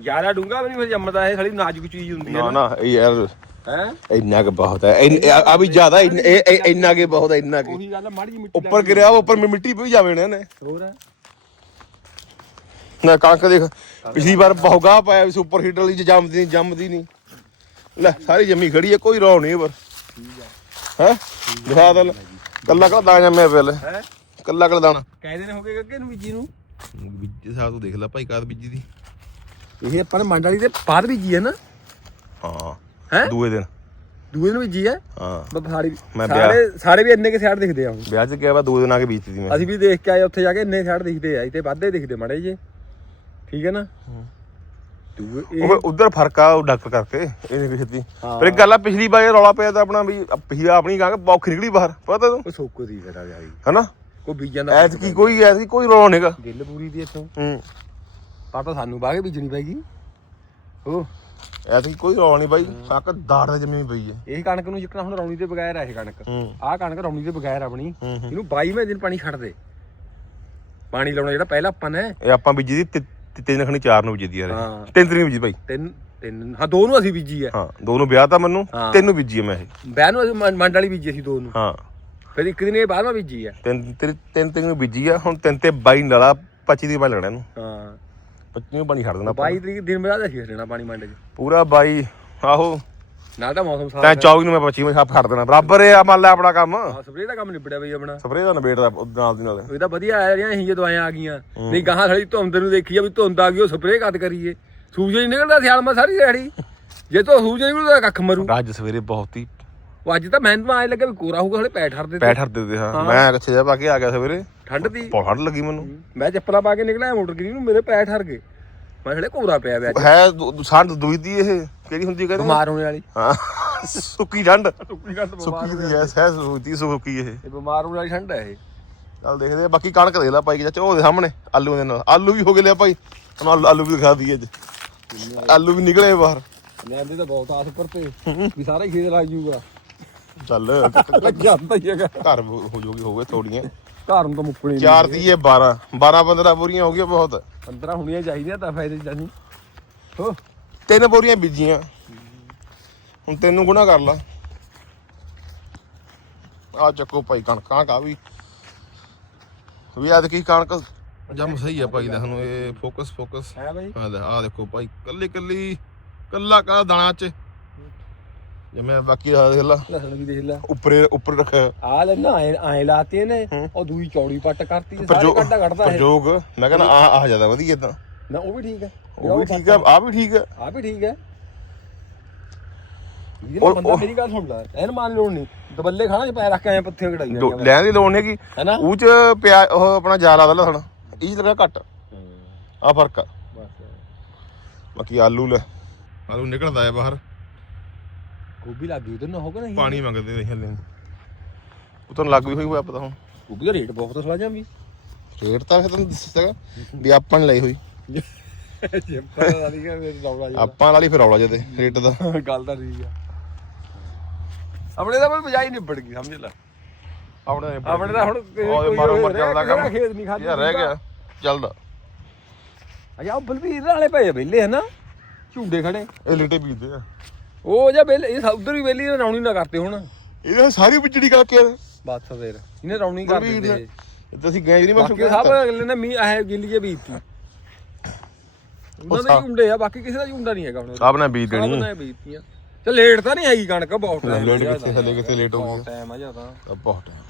ਯਾਰਾ ਡੂੰਗਾ ਵੀ ਨਹੀਂ ਫਿਰ ਜੰਮਦਾ ਇਹ ਸਾਲੀ ਨਾਜ਼ੁਕ ਚੀਜ਼ ਹੁੰਦੀ ਹੈ ਨਾ ਨਾ। ਇਹ ਯਾਰ ਹੈ? ਇੰਨਾ ਕੁ ਬਹੁਤ ਹੈ। ਇੰਨ- ਆ ਆ ਵੀ ਜ਼ਿਆਦਾ ਇੰਨ- ਇਹ ਇਹ ਇੰਨਾ ਕੇ ਬਹੁਤ ਹੈ ਇੰਨਾ ਕੇ। ਉਹੀ ਗੱਲ ਆ, ਮਾੜੀ ਜਿਹੀ ਮਿੱਟੀ ਉੱਪਰ ਗਿਰਿਆ ਉੱਪਰ ਮਿ- ਮਿੱਟੀ ਪਈ ਜਾਵੇ ਨੇ ਇਹਨੇ। ਹੋਰ ਹੈ ਨਾ ਕਣਕ ਦੇਖ ਪਿਛਲੀ ਵਾਰ ਬਹੁਗਾ ਪਾਇਆ ਵੀ ਸੁਪਰ ਹੀਟਰ ਚ ਜੰਮਦੀ ਨਹੀਂ ਜੰਮਦੀ ਨਹੀਂ ਲੈ ਸਾਰੀ ਜੰਮੀ ਖੜੀ ਹੈ ਕੋਈ ਰੌ ਨਹੀਂ ਪਰ ਹੈ? ਦਿਖਾ ਦਲ ਕੱਲਾ ਕੱਲਾ ਦਾਣਾ ਜੰਮਿਆ ਪਿਆ ਲੈ। ਹੈ? ਕੱਲਾ ਕੱਲਾ ਦਾਣਾ। ਕਾਇਦੇ ਨੇ ਹੋ ਗਏ ਅੱਗੇ ਨੂੰ ਬੀਜੀ ਨੂੰ? ਬੀਜੀ ਸਾਹ ਤੂੰ ਦੇਖ ਲੈ ਭਾਈ ਕਾਦ ਬੀਜੀ ਦੀ। ਇਹ ਆਪਾਂ ਨੇ ਮੰਡ ਵਾਲੀ ਦੇ ਬਾਅਦ ਬੀਜੀ ਹੈ ਨਾ। ਹਾਂ। ਹੈ? ਦੂਏ ਦਿਨ। ਦੂਏ ਨੂੰ ਬੀਜੀ ਹੈ ਹਾਂ। ਬਸ ਸਾਰੀ ਸਾਰੇ ਸਾਰੇ ਵੀ ਇੰਨੇ ਕੇ ਸਾਈਡ ਦਿਖਦੇ ਆ ਵਿਆਹ ਚ ਗਿਆ ਵਾ ਦੋ ਦਿਨ ਆ ਕੇ ਬੀਜਤੀ ਸੀ ਮੈਂ। ਅਸੀਂ ਵੀ ਦੇਖ ਕੇ ਆਏ ਉੱਥੇ ਜਾ ਕੇ ਇੰਨੇ ਸਾਈਡ ਦਿਖਦੇ ਆ ਤੇ ਵਾਧੇ ਦਿਖਦੇ ਮੜੇ ਜੇ ਠੀਕ ਹੈ। ਨਾ ਉਹ ਉਧਰ ਫ਼ਰਕ ਆ ਉਹ ਡਾਕਟਰ ਕਰਕੇ ਇਹ ਨਹੀਂ ਖੇਤੀ। ਪਰ ਇੱਕ ਗੱਲ ਆ ਪਿਛਲੀ ਵਾਰ ਰੌਲਾ ਪਿਆ ਤਾਂ ਆਪਣਾ ਵੀ ਪਿਛਲੀ ਆਪਣੀ ਗਾਂ ਬੌਖ ਨਿਕਲੀ ਬਾਹਰ ਪਤਾ ਤੈਨੂੰ? ਉਹ ਸੋਕੋ ਦੀ ਫੇਰ ਆ ਗਈ ਹਨਾ? ਕੋਈ ਬੀਜਾਂ ਦਾ ਐਤ ਕੀ ਕੋਈ ਕੀ ਕੋਈ ਰੌਲਾ ਨਹੀਂਗਾ ਗਿੱਲ ਪੂਰੀ ਦੀ ਇੱਥੋਂ। ਹੂੰ। ਪਰ ਤਾਂ ਸਾਨੂੰ ਬਾਗੇ ਬੀਜਣੀ ਪੈਗੀ ਉਹ ਐਤ ਕੀ ਕੋਈ ਰੌਲਾ ਨਹੀਂ ਬਾਈ ਸਾਕ ਦਾੜ ਤੇ ਜੰਮੀ ਪਈ ਹੈ। ਇਹ ਕਣਕ ਨੂੰ ਜਿੱਕਣਾ ਹੁਣ ਰੌਣੀ ਦੇ ਬਗੈਰ ਆ ਇਹ ਕਣਕ। ਹੂੰ। ਆਹ ਕਣਕ ਰੌਣੀ ਦੇ ਬਗੈਰ ਆਪਣੀ। ਹੂੰ, ਹੂੰ। ਇਹਨੂੰ 22ਵੇਂ ਦਿਨ ਪਾਣੀ ਛੱਡ ਦੇ। ਪਾਣੀ ਲਾਉਣਾ ਜਿਹੜਾ ਪਹਿਲਾਂ ਆਪਾਂ ਨੇ। ਇਹ ਆਪਾਂ ਬੀਜੀ ਦੀ ਤਿੰਨ ਖਣੀ ਚਾਰ ਨੂੰ ਬੀਜੀ ਦੀ ਯਾਰ ਹਾਂ। ਇਹ। ਤਿੰਨ ਬੀਜੀ ਬਾਈ। ਤਿੰਨ ਤਿੰਨ ਹਾਂ ਦੋ ਨੂੰ ਅਸੀਂ ਬੀਜੀ ਆ। ਹਾਂ ਦੋ ਨੂੰ ਵਿਆਹ ਤਾਂ ਮੈਨੂੰ ਹਾਂ। ਤਿੰਨ ਨੂੰ ਬੀਜੀ ਆ ਮੈਂ ਇਹ। ਵਿਆਹ ਨੂੰ ਅਸੀਂ ਮੰਡ ਮੰਡ ਵਾਲੀ ਬੀਜੀ ਸੀ ਦੋ ਨੂੰ। ਹਾਂ। ਫਿਰ ਇੱਕ ਦਿਨ ਇਹ ਬਾਅਦ ਮੈਂ ਬੀਜੀ ਆ। ਤਿੰਨ ਤਿੰਨ ਤਿੰਨ ਨੂੰ ਬੀਜੀ ਆ ਹੁਣ ਤਿੰਨ ਤੇ 22 ਨਾਲਾ 25 ਦੀ ਬਾਈ ਲੱਗਣਾ ਇਹਨੂੰ। ਹਾਂ। 25 ਨੂੰ ਪਾਣੀ ਛੱਡ ਦੇਣਾ ਆਪਾਂ 22 ਤਰੀਕ ਦਿਨ ਬਾਅਦ ਅਸੀਂ ਛੱਡਣਾ ਪਾਣੀ ਮੰਡ 'ਚ ਪੂਰਾ 22 ਆਹੋ। ਨਾਲ ਤਾਂ ਮੌਸਮ ਸਾਫ਼ ਤੈਂ 24 ਨੂੰ ਮੈਂ 25 ਨੂੰ ਛੱਡ ਦੇਣਾ। ਬਰਾਬਰ ਹੈ ਆ ਮੰਨ ਲੈ ਆਪਣਾ ਕੰਮ। ਹਾਂ ਸਪਰੇਅ ਦਾ ਕੰਮ ਨਿਬੜਿਆ ਬਈ ਆਪਣਾ। ਸਪਰੇਅ ਦਾ ਨਵੇੜ ਦਾ ਨਾਲ ਦੀ ਨਾਲ। ਇਹ ਤਾਂ ਵਧੀਆ ਆ ਰਹੀਆਂ ਇਹ ਦਵਾਈਆਂ ਆ ਗਈਆਂ। ਨਹੀਂ ਗਾਹਾਂ ਸਾਡੀ ਧੁੰਦ ਨੂੰ ਦੇਖੀ ਆ ਵੀ ਧੁੰਦ ਆ ਗਈ ਉਹ ਸਪਰੇਅ ਕਦ ਕਰੀਏ? ਸੂਰਜ ਨਹੀਂ ਨਿਕਲਦਾ ਸਿਆਲ ਮਾ ਸਾਰੀ ਦਿਹਾੜੀ। ਜੇ ਤੋਂ ਸੂਰਜ ਨਿਕਲਦਾ ਕੱਖ ਮਰੂ। ਅੱਜ ਸਵੇਰੇ ਬਹੁਤ ਹੀ ਉਹ ਅੱਜ ਤਾਂ ਮੈਨੂੰ ਆਏ ਲੱਗਾ ਵੀ ਕੋਰਾ ਹੋਊਗਾ ਹਲੇ ਪੈਰ ਠਰਦੇ ਪੈਠ ਹਰਦੇ ਤੇ ਹਾਂ। ਮੈਂ ਕੱਛੇ ਜਾ ਪਾ ਕੇ ਆ ਗਿਆ ਸਵੇਰੇ। ਠੰਡ ਦੀ ਬਹੁਤ ਠੰਡ ਲੱਗੀ ਮੈਨੂੰ। ਮੈਂ ਚੱਪਲਾਂ ਪਾ ਕੇ ਨਿਕਲਿਆ ਮੋਟਰ ਗਰੀ ਨੂੰ ਮੇਰੇ ਪੈਰ ਠਰ ਗਏ। ਮੈਂ ਹਲੇ ਕੋਰਾ ਪਿਆ ਵਿਆ ਹੈ ਸੰਡ ਦੂਈ ਦੀ ਇਹ। ਕਿਹੜੀ ਹੁੰਦੀ ਕਹਿੰਦੇ? ਬਿਮਾਰ ਹੋਣੇ ਵਾਲੀ। ਹਾਂ। ਸੁੱਕੀ ਠੰਡ। ਟੁੱਕੀ ਘੱਟ ਸੁੱਕੀ ਦੀ ਐ ਸਹਿ ਸੁੱਕੀ ਸੁੱਕੀ ਇਹ। ਇਹ ਬਿਮਾਰ ਹੋਣ ਵਾਲੀ ਠੰਡ ਹੈ ਇਹ। ਚੱਲ ਦੇਖਦੇ ਆ ਬਾਕੀ ਕਣਕ ਦੇਖ ਲੈ ਭਾਈ ਚਾਚਾ ਉਹਦੇ ਸਾਹਮਣੇ ਆਲੂ ਦੇ ਨਾਲ। ਆਲੂ ਵੀ ਹੋ ਗਏ ਲਿਆ ਭਾਈ। ਹੁਣ ਆਲੂ- ਵੀ ਦਿਖਾ ਦਈਏ ਅੱਜ। ਆਲੂ ਵੀ ਨਿਕਲੇ ਬਾਹਰ। ਲੈਂਦੇ ਤਾਂ ਬਹੁਤ ਆਸ ਉੱਪਰ ਤੇ ਵੀ ਸਾਰਾ ਹੀ ਖੇਤ ਲੱਗ ਜੂਗਾ। ਚੱਲ ਜਾਂਦਾ ਹੀ ਹੈਗਾ। ਘਰ ਹੋ ਜੂਗੀ ਹੋਵੇ ਥੋੜੀਆਂ ਘਰ ਨੂੰ ਤਾਂ ਮੁੱਕਣੀ ਚਾਰ ਦੀ ਇਹ 12 12 15 ਬੋਰੀਆਂ ਹੋ ਗਈਆਂ ਬਹੁਤ। 15 ਹੋਣੀਆਂ ਚਾਹੀਦੀਆਂ ਤਾਂ ਫਾਇਦੇ ਨਹੀਂ ਹੋ। ਤਿੰਨ ਬੋਰੀਆਂ ਬੀਜੀਆਂ। ਹੁਣ ਤੈਨੂੰ ਗੁਣਾ ਕਰ ਲਾ। ਆ ਚੱਕੋ ਭਾਈ ਕਣਕਾਂ ਕਾ ਵੀ ਵੀ ਆ ਕੀ ਕਣਕ ਜਮ ਸਹੀ ਆ ਭਾਈ ਦਾ ਸਾਨੂੰ ਇਹ ਫੋਕਸ ਫੋਕਸ ਹੈ ਆ ਦੇਖੋ ਭਾਈ ਕੱਲੀ ਕੱਲੀ ਕੱਲਾ ਕਾ ਦਾਣਾ ਚ ਜਿਵੇਂ ਬਾਕੀ ਆ ਦੇਖ ਲਾ। ਲਸਣ ਵੀ ਦੇਖ ਲੈ। ਉੱਪਰੇ ਉੱਪਰ ਰੱਖਿਆ। ਆ ਲੈ ਨਾ ਐ ਲਾਤੇ ਨੇ ਉਹ ਦੂਈ ਚੌੜੀ ਪੱਟ ਕਰਤੀ ਸਾਰੇ ਕੱਢਾ ਕੱਢਦਾ ਇਹ। ਪ੍ਰਜੋਗ ਮੈਂ ਕਹਿੰਦਾ ਆ ਆ ਜ਼ਿਆਦਾ ਵਧੀਆ ਤਾਂ। ਨਾ ਉਹ ਵੀ ਠੀਕ ਹੈ। ਉਹ ਵੀ ਠੀਕ ਆ ਆ ਵੀ ਠੀਕ ਆ ਆ ਵੀ ਠੀਕ ਹੈ। ਇਹ ਬੰਦਾ ਮੇਰੀ ਗੱਲ ਸੁਣ ਲੈ। ਐਨ ਮੰਨ ਲੋੜ ਨਹੀਂ। ਦਬੱਲੇ ਖਾਣਾ ਚ ਪੈ ਰੱਖ ਕੇ ਐ ਪੱਥੀਆਂ ਕਢਾਈ ਦੋ- ਲੈਣ ਦੀ ਲੋੜ ਨਹੀਂ ਹੈਨਾ? ਉਹ ਚ ਪਿਆ ਉਹ ਆਪਣਾ ਜਾਲ ਆਦਾ ਲਸਣ ਇਹ ਲੱਗਾ ਘੱਟ। ਆ ਫ਼ਰਕ ਆ। ਬਾਕੀ ਆਲੂ ਲੈ। ਆਲੂ ਨਿਕਲਦਾ ਹੈ ਬਾਹਰ। ਗੋਭੀ ਲੱਗ ਗਈ ਉਧਰ ਨਾ ਹੋਗਾ ਨਹੀਂ ਪਾਣੀ ਮੰਗਦੇ ਨੇ ਹਲੇ। ਉਹ ਤਾਂ ਲੱਗ ਵੀ ਹੋਈ ਹੋਇਆ ਪਤਾ ਹੁਣ। ਗੋਭੀ ਦਾ ਰੇਟ ਬਹੁਤ ਸਵਾ ਜਾਂ ਵੀ। ਰੇਟ ਤਾਂ ਫਿਰ ਤੁਹਾਨੂੰ ਦੱਸਿਆ ਵੀ ਆਪਾਂ ਨੇ ਲਈ ਹੋਈ। ਜਿੰਪਰ ਵਾਲੀ ਕਾ ਮੇਰੇ ਦੌੜਾ ਆਪਾਂ ਵਾਲੀ ਫਿਰ ਰੌਲਾ ਜਦੇ ਰੇਟ ਦਾ। ਗੱਲ ਤਾਂ ਠੀਕ ਆ। ਆਪਣੇ ਦਾ ਬਜਾਈ ਨਿਬੜ ਗਈ ਸਮਝ ਲੈ। ਆਪਣੇ ਆਪਣੇ ਦਾ ਹੁਣ ਉਹਦੇ ਮਾਰੋ ਮਰ ਚੱਲਦਾ ਕੰਮ। ਖੇਤ ਨਹੀਂ ਖਾਦੀ ਯਾਰ ਰਹਿ ਗਿਆ ਚੱਲਦਾ। ਅਜਾ ਉਹ ਬਲਵੀਰ ਵਾਲੇ ਪਏ ਵਿਹਲੇ ਹਨਾ? ਝੁੰਡੇ ਖੜੇ। ਇਹ ਲਿਟੇ ਪੀਦੇ ਆ। ਉਹ ਜਾਂ ਵਿਹਲੇ ਇਹ ਉਧਰ ਵੀ ਵਿਹਲੀ ਰੌਣੀ ਨਾ ਕਰਤੇ ਹੁਣ। ਇਹ ਸਾਰੀ ਵਿਚੜੀ ਕਰਕੇ ਬਸ ਫੇਰ ਇਹਨੇ ਰੌਣੀ ਕਰ। ਇਹ। ਅਸੀਂ ਗਏ ਨਹੀਂ ਮੈਂ ਬਾਕੀ ਸਭ ਅਗਲੇ ਨੇ ਮੀ ਆਹ ਗਿੱਲੀ ਜੇ ਬੀਤੀ ਉਹਨਾਂ ਦੇ ਝੁੰਡੇ ਆ ਬਾਕੀ ਕਿਸੇ ਦਾ ਝੁੰਡਾ ਨਹੀਂ ਹੈਗਾ ਹੁਣ। ਆਪ ਨੇ ਬੀਜ ਸਭ ਦੇਣੀ ਨੇ ਬੀਤੀਆਂ। ਤੇ ਲੇਟ ਤਾਂ ਨਹੀਂ ਹੈਗੀ ਕਣਕ ਬਹੁਤ ਟਾਈਮ ਲੇਟ ਕਿੱਥੇ ਹਲੇ ਕਿੱਥੇ ਲੇਟ ਹੋ ਬਹੁਤ ਟਾਈਮ ਆ ਜਾਂ ਤਾਂ ਗਿਆ ਬਹੁਤ ਟਾਈਮ